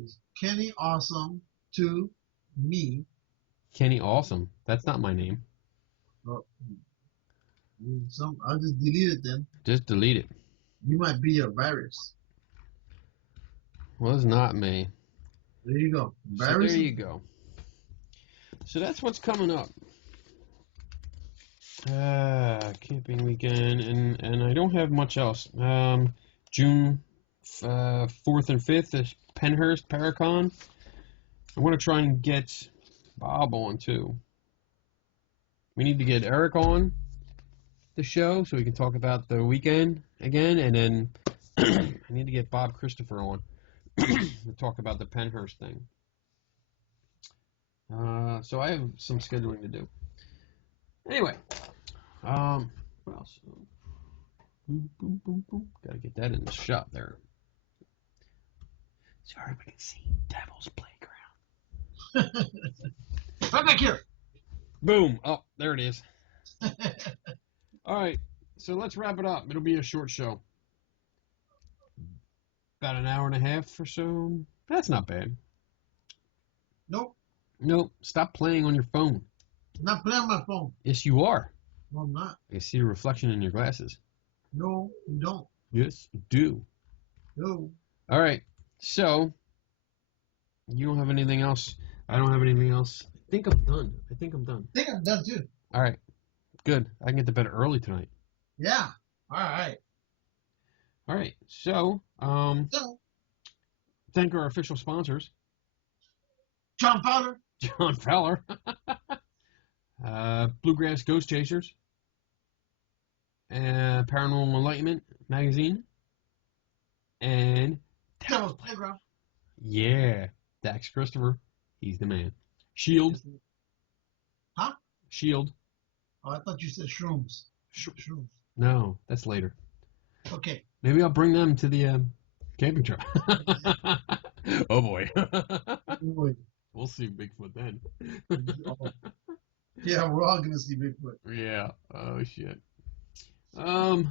It's Kenny Awesome to me. Kenny Awesome. That's not my name. Oh, I'll just delete it then. Just delete it. You might be a virus. Well, it's not me. There you go. So there you go. So that's what's coming up. Camping weekend, and I don't have much else. June 4th and 5th is Penhurst Paracon. I want to try and get Bob on too. We need to get Eric on the show so we can talk about the weekend again, and then I need to get Bob Christopher on to talk about the Penhurst thing. So I have some scheduling to do. Anyway, what else? Boom, boom, boom, boom. Gotta get that in the shot there. So everybody can see Devil's Playground. Come back here. Boom. Oh, there it is. All right. So let's wrap it up. It'll be a short show. About an hour and a half or so. That's not bad. Nope. Nope. Stop playing on your phone. I'm not playing on my phone. Yes, you are. No, I'm not. I see a reflection in your glasses. No, you don't. Yes, you do. No. All right. So, you don't have anything else? I don't have anything else. I think I'm done. I think I'm done too. All right. Good. I can get to bed early tonight. Yeah. All right. All right. So, thank our official sponsors. John Fowler. John Fowler. Bluegrass Ghost Chasers. Paranormal Enlightenment Magazine. And Devil's Playground. yeah, Dax Christopher. He's the man. Shield. Huh? Shield. Oh, I thought you said shrooms. Shrooms. No, that's later. Okay. Maybe I'll bring them to the camping trip. Oh boy. Wait. We'll see Bigfoot then. Yeah, we're all gonna see Bigfoot. Yeah. Oh shit. All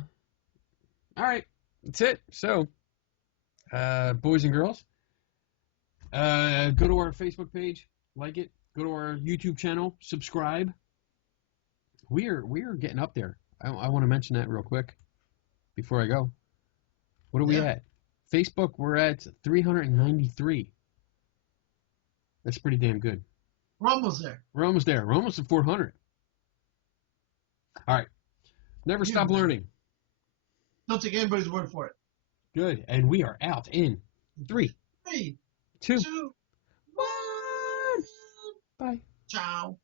right. That's it. So, boys and girls, go to our Facebook page, like it. Go to our YouTube channel, subscribe. We are getting up there. I want to mention that real quick before I go. What are we at? Facebook, we're at 393. That's pretty damn good. We're almost there. We're almost there. We're almost at 400. All right. Never stop learning. Don't take anybody's word for it. Good. And we are out in 3, 3, 2, 2, 1. Bye. ciao.